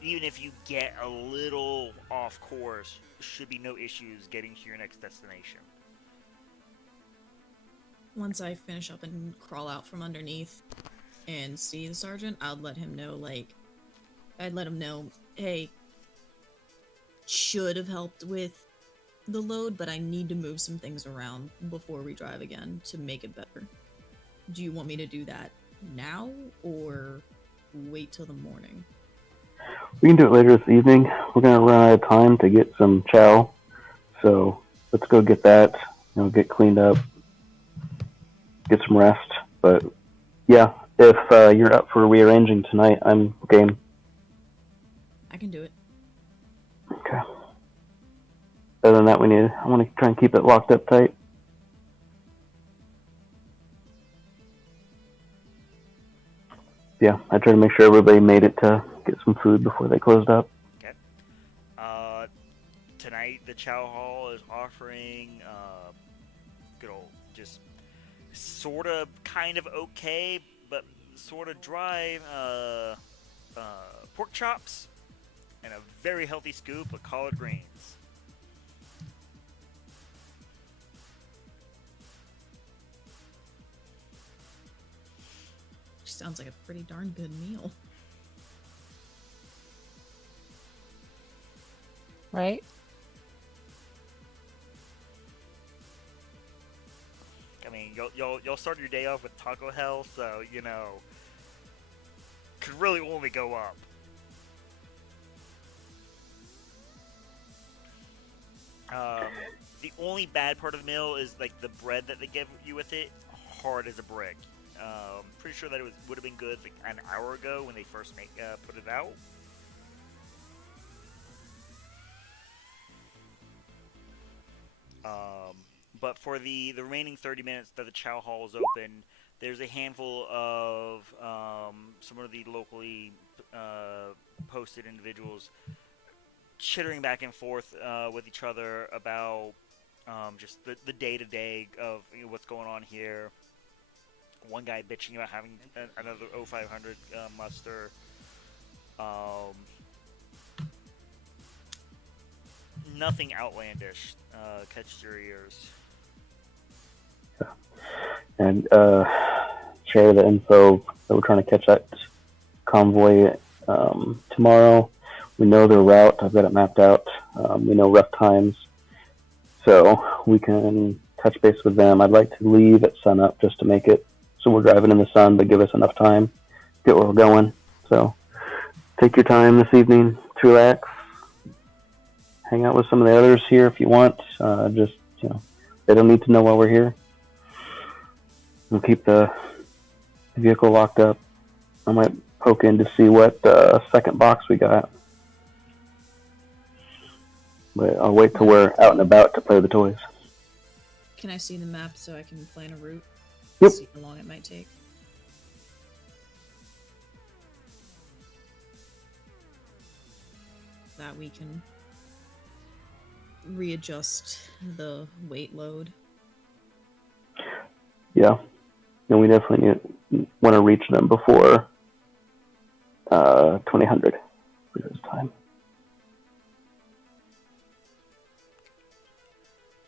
even if you get a little off course, should be no issues getting to your next destination. Once I finish up and crawl out from underneath and see the sergeant, I'd let him know, hey, should have helped with the load, but I need to move some things around before we drive again to make it better. Do you want me to do that now or wait till the morning? We can do it later this evening. We're gonna run out of time to get some chow, so let's go get that. Get cleaned up, get some rest. But yeah, if you're up for rearranging tonight, I'm game. I can do it. Okay. Other than that, I want to try and keep it locked up tight. Yeah, I try to make sure everybody made it to get some food before they closed up. Okay. Tonight the Chow Hall is offering good old just sort of kind of okay, but sort of dry pork chops and a very healthy scoop of collard greens. Sounds like a pretty darn good meal. Right? I mean, you'll start your day off with taco hell, so could really only go up. The only bad part of the meal is like the bread that they give you with it, hard as a brick. Pretty sure that it would have been good like an hour ago when they first put it out. But for the remaining 30 minutes that the Chow Hall is open, there's a handful of some of the locally posted individuals chittering back and forth with each other about just the day-to-day of what's going on here. One guy bitching about having another 0500 muster. Nothing outlandish catches your ears. And share the info that we're trying to catch that convoy tomorrow. We know their route. I've got it mapped out. We know rough times. So we can touch base with them. I'd like to leave at sunup just to make it so we're driving in the sun, but give us enough time to get where we're going. So take your time this evening to relax. Hang out with some of the others here if you want. They don't need to know why we're here. We'll keep the vehicle locked up. I might poke in to see what second box we got. But I'll wait till we're out and about to play with the toys. Can I see the map so I can plan a route? Yep. See how long it might take. That we can readjust the weight load. Yeah. And we definitely want to reach them before 2000 this time.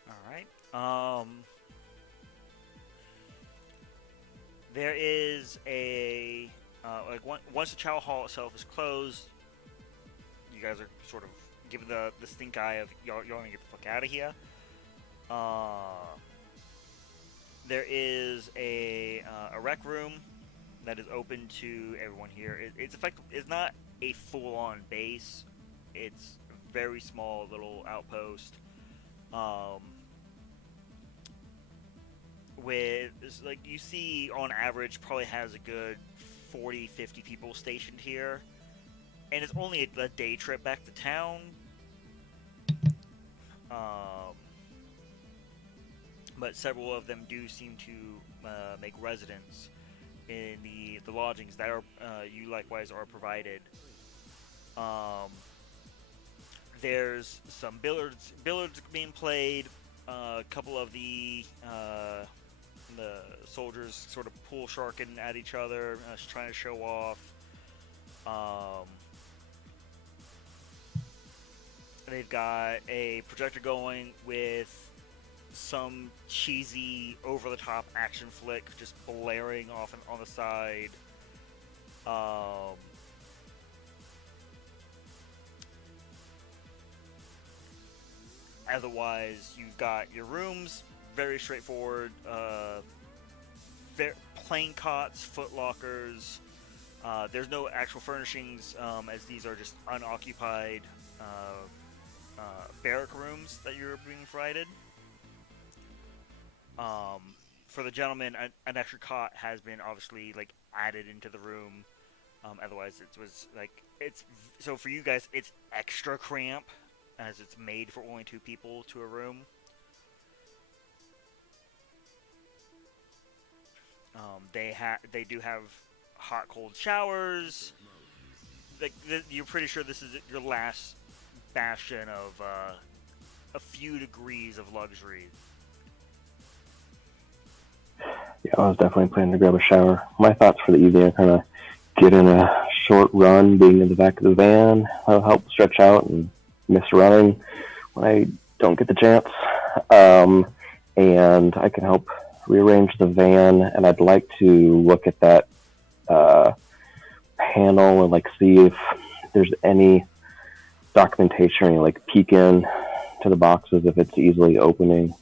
All right. There is a once the Chow Hall itself is closed, you guys are sort of given the stink eye of y'all want to get the fuck out of here. There is a rec room that is open to everyone here. It's effective. It's not a full-on base. It's a very small little outpost. With like you see on average probably has a good 40-50 people stationed here, and it's only a day trip back to town. But several of them do seem to make residence in the lodgings that are you likewise are provided. There's some billiards being played. A couple of the soldiers sort of pool sharking at each other, trying to show off. They've got a projector going with some cheesy, over-the-top action flick just blaring off on the side. Otherwise, you've got your rooms, very straightforward. Plain cots, foot lockers. There's no actual furnishings, as these are just unoccupied barrack rooms that you're being provided. For the gentleman, an extra cot has been obviously like added into the room. Otherwise, it was like so for you guys, it's extra cramp as it's made for only 2 people to a room. They do have hot cold showers. You're pretty sure this is your last bastion of a few degrees of luxury. Yeah, I was definitely planning to grab a shower. My thoughts for the evening are kind of get in a short run, being in the back of the van. That'll help stretch out and miss running when I don't get the chance. And I can help rearrange the van, and I'd like to look at that panel and like see if there's any documentation or like peek in to the boxes if it's easily opening,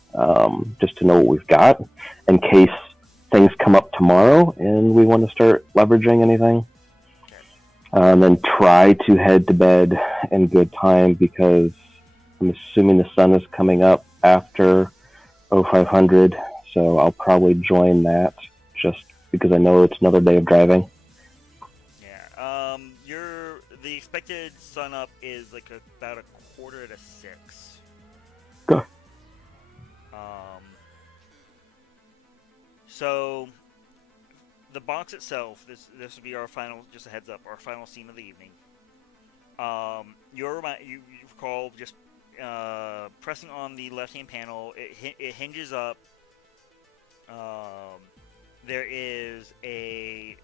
just to know what we've got in case things come up tomorrow and we want to start leveraging anything. And then try to head to bed in good time because I'm assuming the sun is coming up after 0500, so I'll probably join that just because I know it's another day of driving. Yeah. The expected sun up is like about 5:45. Go. So the box itself, this will be our final, just a heads up, our final scene of the evening. You recall just pressing on the left-hand panel, it hinges up. There is a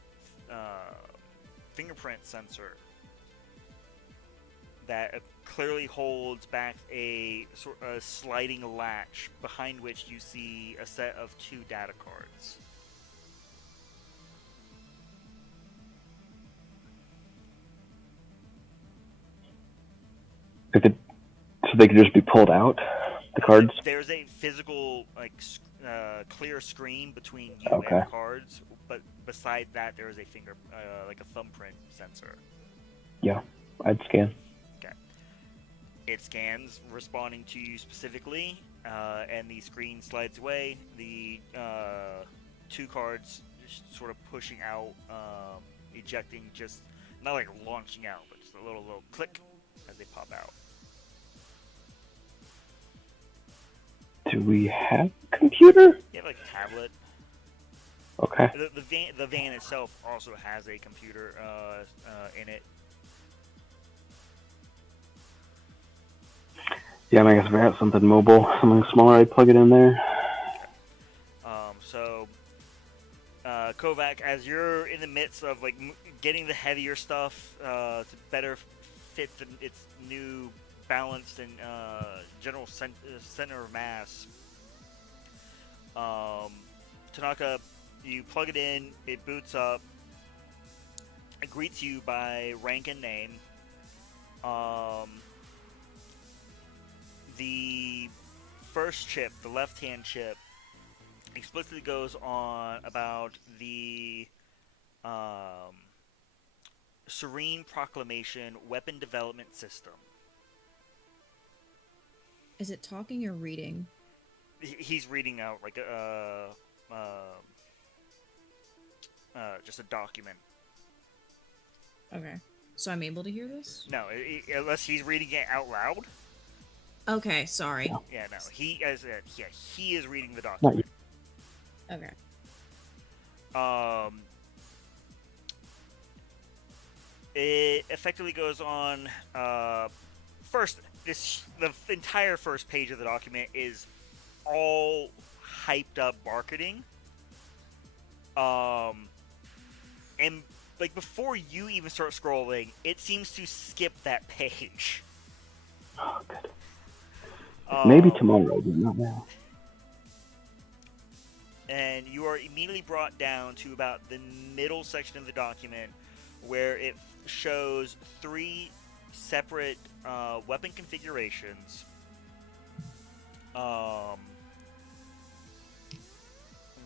fingerprint sensor that clearly holds back a sliding latch behind which you see a set of 2 data cards. So they could just be pulled out, the cards? There's a physical clear screen between you Okay. and the cards, but beside that there is a like a thumbprint sensor. Yeah, I'd scan. Okay. It scans, responding to you specifically, and the screen slides away. The 2 cards just sort of pushing out, ejecting, just not like launching out, but just a little click as they pop out. Do we have a computer? You have like a tablet. Okay. The van itself also has a computer in it. Yeah, I guess if I have something mobile, something smaller, I'd plug it in there. So, Kovac, as you're in the midst of like getting the heavier stuff to better fit its new balanced and general center of mass, Tanaka, you plug it in, it boots up, it greets you by rank and name. The first chip, the left-hand chip, explicitly goes on about the Serene Proclamation weapon development system. Is it talking or reading? He's reading out like just a document. Okay. So I'm able to hear this? No, unless he's reading it out loud. Okay, sorry. No. Yeah, no. He is reading the Not document. Okay. It effectively goes on. First, the entire first page of the document is all hyped up marketing. And like before you even start scrolling, it seems to skip that page. Oh, good. Maybe tomorrow, but not now. And you are immediately brought down to about the middle section of the document where it shows 3 separate weapon configurations.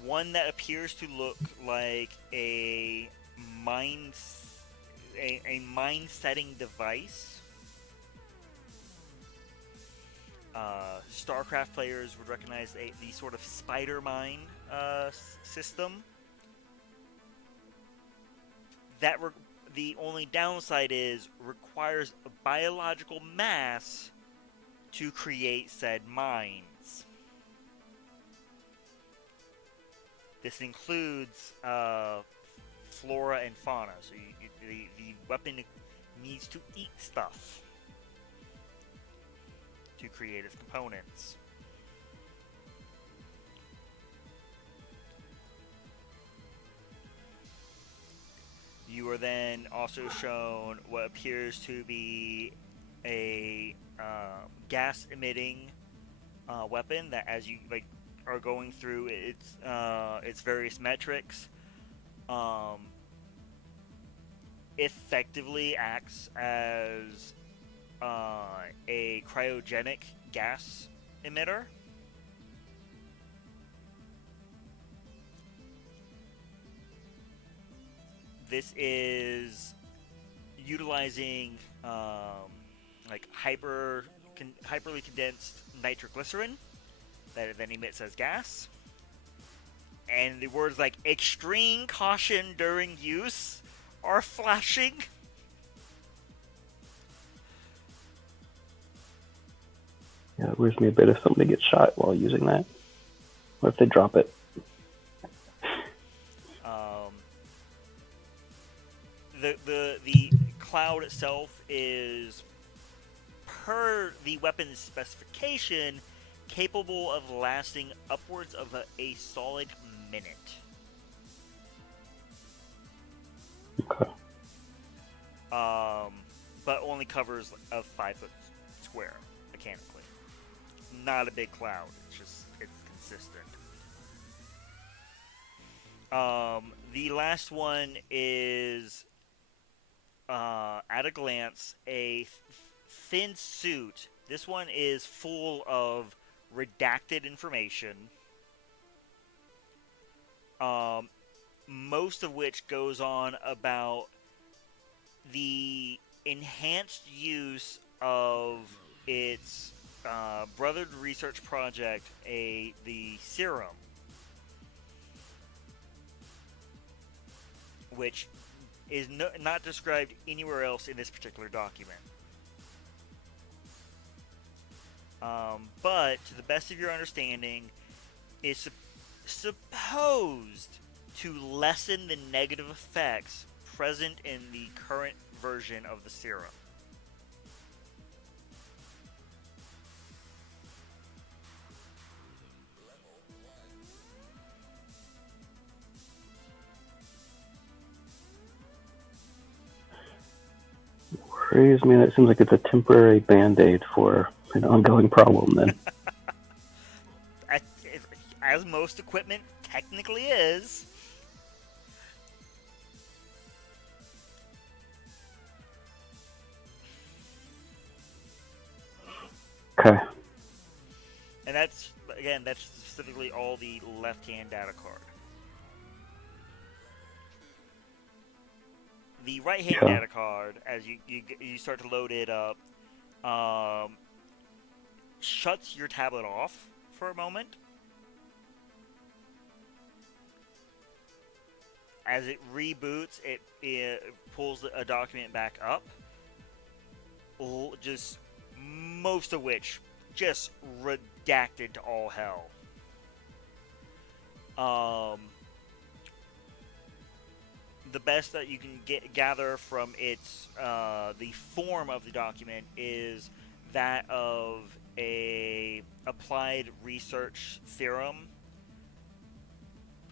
One that appears to look like a mine-setting device. StarCraft players would recognize the sort of spider mine system. The only downside is requires a biological mass to create said mines. This includes flora and fauna, so the weapon needs to eat stuff to create its components. You are then also shown what appears to be a gas-emitting weapon that, as you are going through its various metrics, effectively acts as a cryogenic gas emitter. This is utilizing hyperly condensed nitroglycerin that it then emits as gas. And the words like extreme caution during use are flashing. Yeah, it worries me a bit if somebody gets shot while using that. What if they drop it? The cloud itself is, per the weapon's specification, capable of lasting upwards of a solid minute. Okay. But only covers a 5 foot square mechanically. Not a big cloud. It's consistent. The last one is, at a glance, a thin suit. This one is full of redacted information. Most of which goes on about the enhanced use of its brothered research project, the serum, which is not described anywhere else in this particular document. But to the best of your understanding, is supposed to lessen the negative effects present in the current version of the serum. Worries me. That seems like it's a temporary band-aid for an ongoing problem then. As most equipment technically is. Okay. And that's specifically all the left-hand data card. The right-hand Yeah. data card, as you start to load it up, shuts your tablet off for a moment. As it reboots, it pulls a document back up. Just most of which just redacted to all hell. The best that you can gather from its the form of the document is that of a applied research theorem.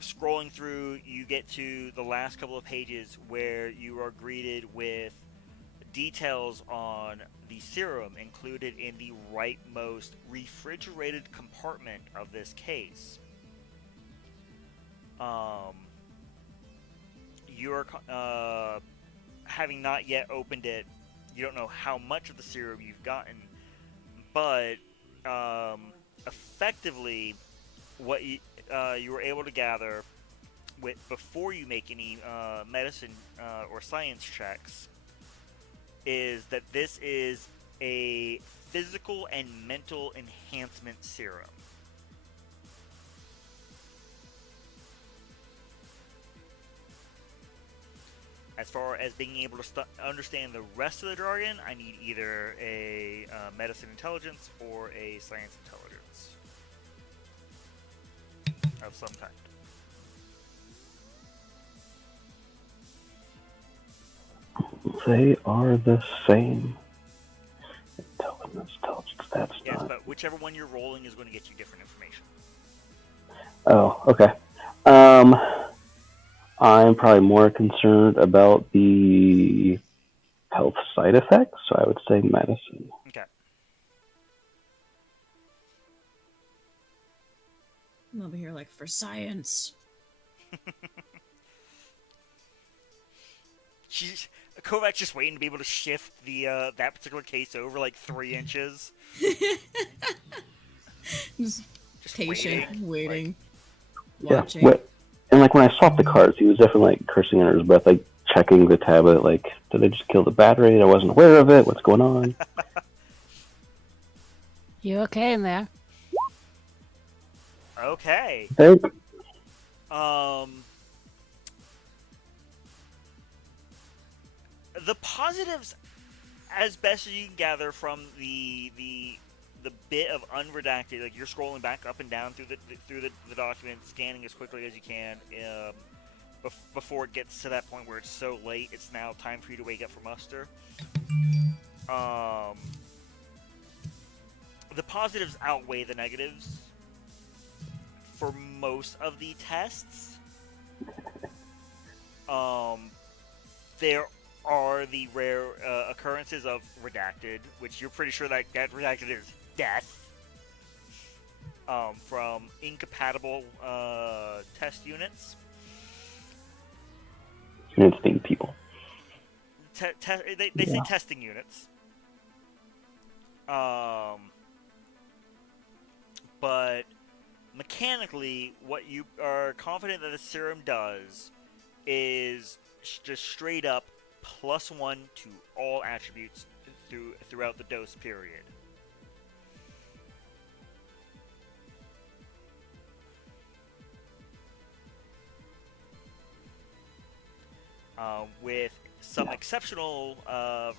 Scrolling through, you get to the last couple of pages where you are greeted with details on the serum included in the rightmost refrigerated compartment of this case. You're having not yet opened it, you don't know how much of the serum you've gotten, but effectively what you were able to gather before you make any medicine or science checks is that this is a physical and mental enhancement serum. As far as being able to understand the rest of the jargon, I need either a medicine intelligence or a science intelligence of some kind. They are the same. Intelligence, that's Yes, not. but whichever one you're rolling is going to get you different information. Oh, okay. I'm probably more concerned about the health side effects, so I would say medicine. Okay. I'm over here like, for science. Kovac's just waiting to be able to shift the that particular case over like 3 inches. Just patient, waiting, Yeah, watching. and like when I swapped the cards, he was definitely like cursing under his breath, like checking the tablet, like, did I just kill the battery? I wasn't aware of it. What's going on? You okay in there? Okay. Thank. The positives, as best as you can gather from the bit of unredacted, like you're scrolling back up and down through the document, scanning as quickly as you can, before it gets to that point where it's so late, it's now time for you to wake up for muster. The positives outweigh the negatives for most of the tests. There are the rare occurrences of redacted, which you're pretty sure that redacted is death, from incompatible test units. Units being people. They say testing units. But mechanically, what you are confident that the serum does is just straight up +1 to all attributes throughout the dose period. With some exceptional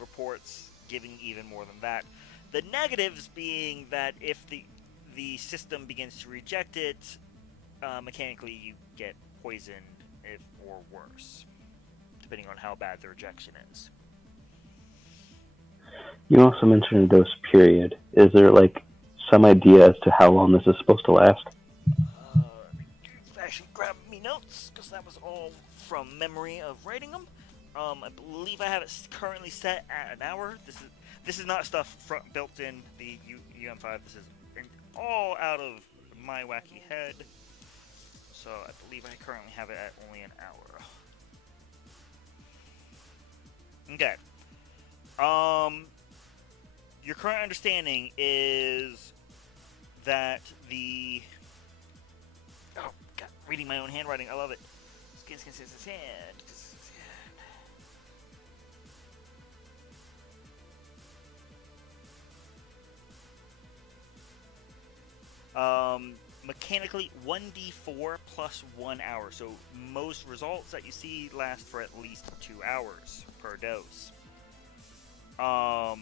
reports giving even more than that. The negatives being that if the system begins to reject it, mechanically you get poisoned or worse, depending on how bad the rejection is. You also mentioned a dose period. Is there like some idea as to how long this is supposed to last? Actually, grab me notes because that was all from memory of writing them. I believe I have it currently set at an hour. This is not stuff built in the UM5. This is all out of my wacky head. So I believe I currently have it at only an hour. Okay. Your current understanding is that the... Oh, God, reading my own handwriting. I love it. Mechanically 1d4 plus 1 hour. So most results that you see last for at least 2 hours per dose. I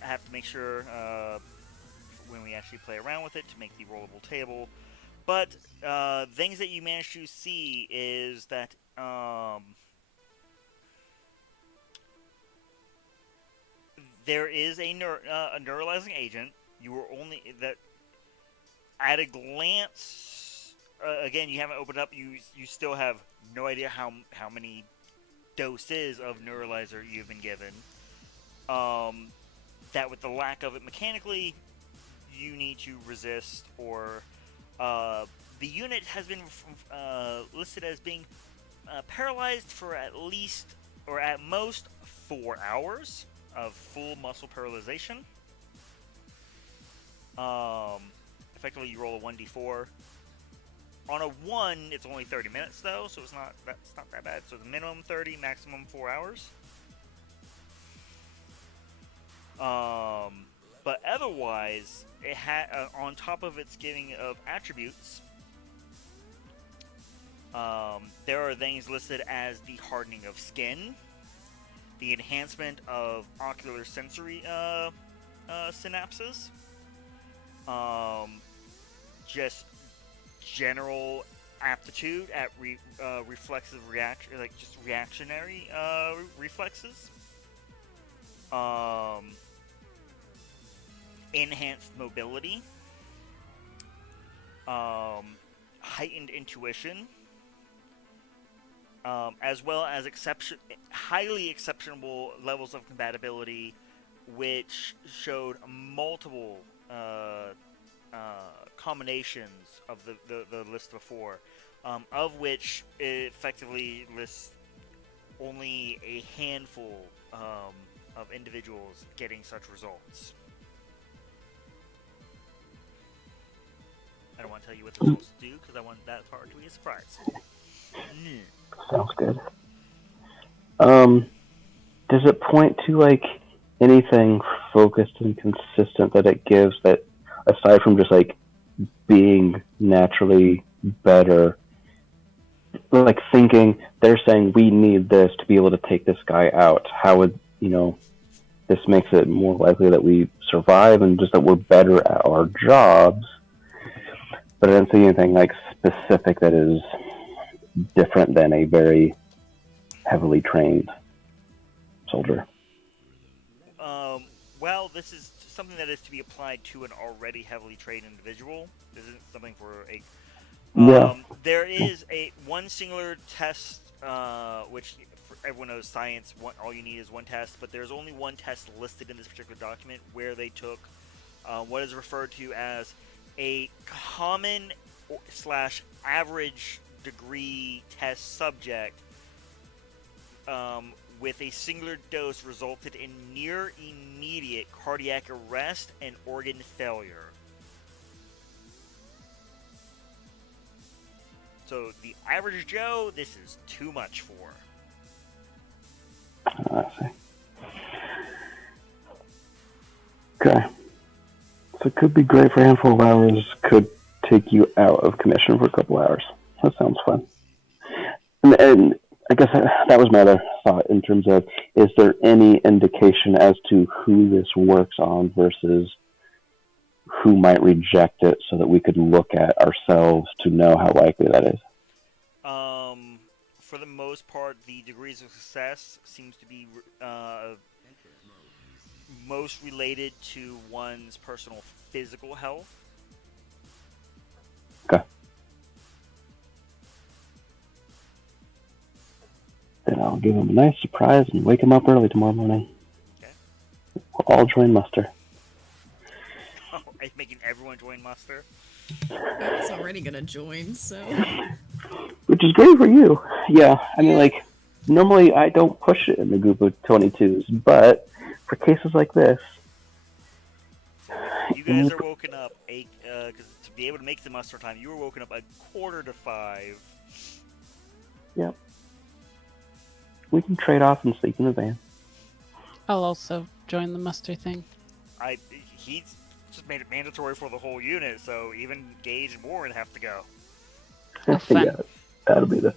have to make sure when we actually play around with it to make the rollable table. But things that you manage to see is that there is a neuralizing agent. You were only that at a glance. Again, you haven't opened up. You still have no idea how many doses of neuralizer you've been given. That with the lack of it mechanically, you need to resist, or the unit has been listed as being paralyzed for at least, or at most, 4 hours of full muscle paralyzation. Effectively, you roll a 1d4. On a 1, it's only 30 minutes though, so it's not that bad. So the minimum 30, maximum 4 hours. But otherwise, it on top of its giving of attributes, there are things listed as the hardening of skin, the enhancement of ocular sensory synapses, just general aptitude at reflexive reaction, like just reactionary reflexes. Enhanced mobility, heightened intuition, as well as highly exceptional levels of compatibility, which showed multiple combinations of the list before, of which it effectively lists only a handful of individuals getting such results. I don't want to tell you what the results do because I want that part to be a surprise. Sounds good. Does it point to like anything focused and consistent that it gives that, aside from just like being naturally better, like thinking they're saying we need this to be able to take this guy out? How would this makes it more likely that we survive and just that we're better at our jobs? But I didn't see anything like specific that is different than a very heavily trained soldier. Well, this is something that is to be applied to an already heavily trained individual. This isn't something for a... There is one singular test, which everyone knows science, all you need is one test, but there's only one test listed in this particular document where they took what is referred to as a common / average degree test subject with a singular dose resulted in near immediate cardiac arrest and organ failure. So the average Joe, this is too much for. I see. Okay. So it could be great for a handful of hours, could take you out of commission for a couple hours. That sounds fun. And I guess that was my other thought in terms of, is there any indication as to who this works on versus who might reject it so that we could look at ourselves to know how likely that is? For the most part, the degrees of success seems to be most related to one's personal physical health. Okay. Then I'll give him a nice surprise and wake him up early tomorrow morning. Okay. We'll all join muster. Oh, making everyone join muster? It's already gonna join, so... Which is great for you. Yeah, I mean, like, Normally, I don't push it in a group of 22s, but for cases like this, You guys are woken up because to be able to make the muster time, you were woken up at 4:45. yep, we can trade off and sleep in the van. I'll also join the muster thing. He's just made it mandatory for the whole unit, so even Gage and Warren have to go. Oh, fun. Yeah, that'll be the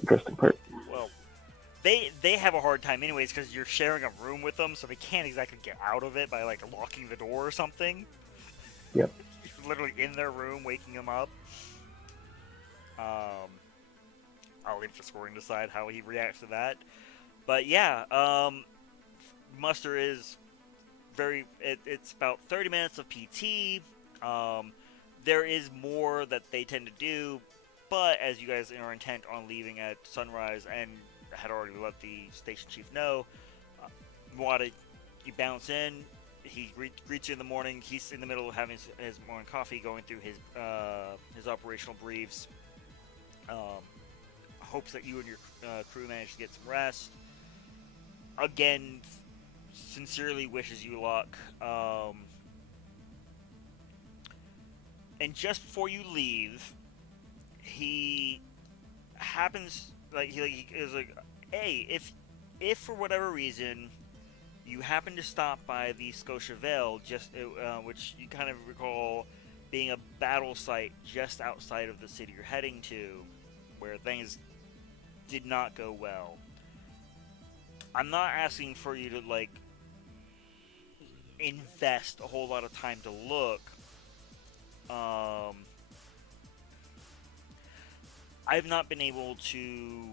interesting part. Well, they have a hard time anyways because you're sharing a room with them, so they can't exactly get out of it by like locking the door or something. Yep. You're literally in their room, waking them up. I'll leave the scoring to decide how he reacts to that. But yeah, muster is it's about 30 minutes of PT. There is more that they tend to do, but as you guys are intent on leaving at sunrise and had already let the station chief know, Mwada, you bounce in. He greets you in the morning. He's in the middle of having his morning coffee, going through his operational briefs. Hopes that you and your crew manage to get some rest. Again, sincerely wishes you luck. And just before you leave, he happens he is like, hey, if for whatever reason you happen to stop by the Scotia Vale, which you kind of recall being a battle site just outside of the city you're heading to, where things did not go well. I'm not asking for you to invest a whole lot of time to look. I've not been able to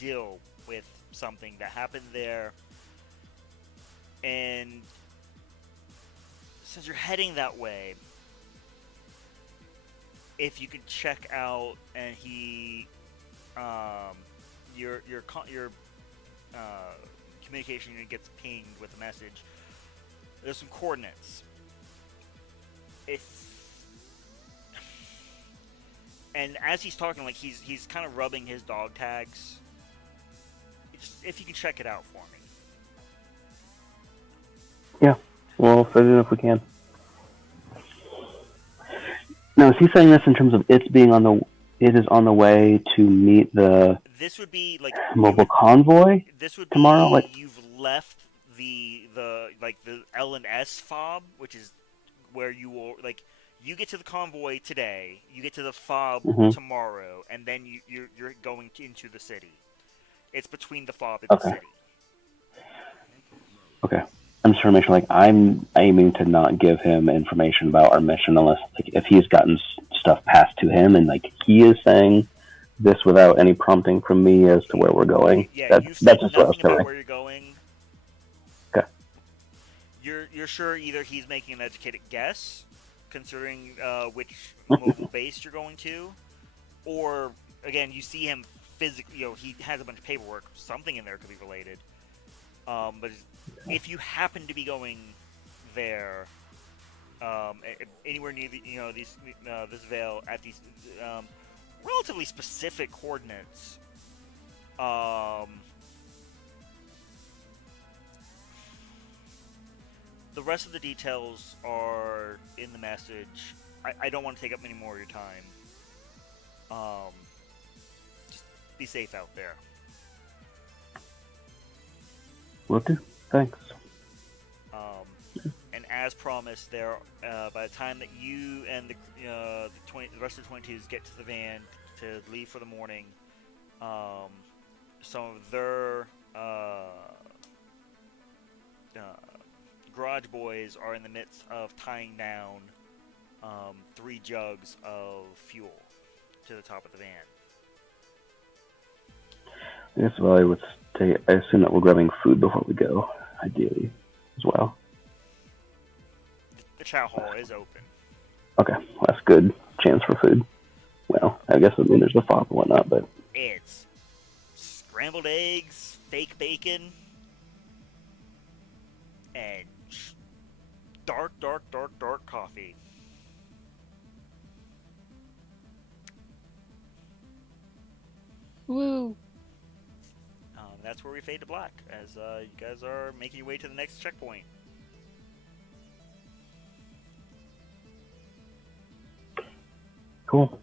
deal with something that happened there, and since you're heading that way, if you could check out and your communication unit gets pinged with a message. There's some coordinates. And as he's talking, he's kind of rubbing his dog tags. If you can check it out for me. Yeah, we'll fit it if we can. Now, is he saying this in terms of it is on the way to meet the This would be mobile convoy? This would tomorrow. Be you've left the L&S fob, which is where you will you get to the convoy today, you get to the fob tomorrow, and then you're going into the city. It's between the fob and the city. Okay. I'm just trying to make sure, I'm aiming to not give him information about our mission unless, if he's gotten stuff passed to him and, he is saying this without any prompting from me as to where we're going. Yeah, you've said nothing about where you're going. Okay. You're sure either he's making an educated guess, considering which mobile base you're going to, or, again, you see him physically, he has a bunch of paperwork, something in there could be related. But if you happen to be going there, anywhere near this Vale at these relatively specific coordinates, the rest of the details are in the message. I don't want to take up any more of your time. Just be safe out there. Will do. Thanks. And as promised, there by the time that you and the rest of the 22s get to the van to leave for the morning, some of their garage boys are in the midst of tying down 3 jugs of fuel to the top of the van. I guess I would say, I assume that we're grabbing food before we go, ideally, as well. The chow hall is open. Okay, well, that's good chance for food. Well, I guess there's the fob and whatnot, but... It's scrambled eggs, fake bacon, and dark coffee. Woo! That's where we fade to black as you guys are making your way to the next checkpoint. Cool.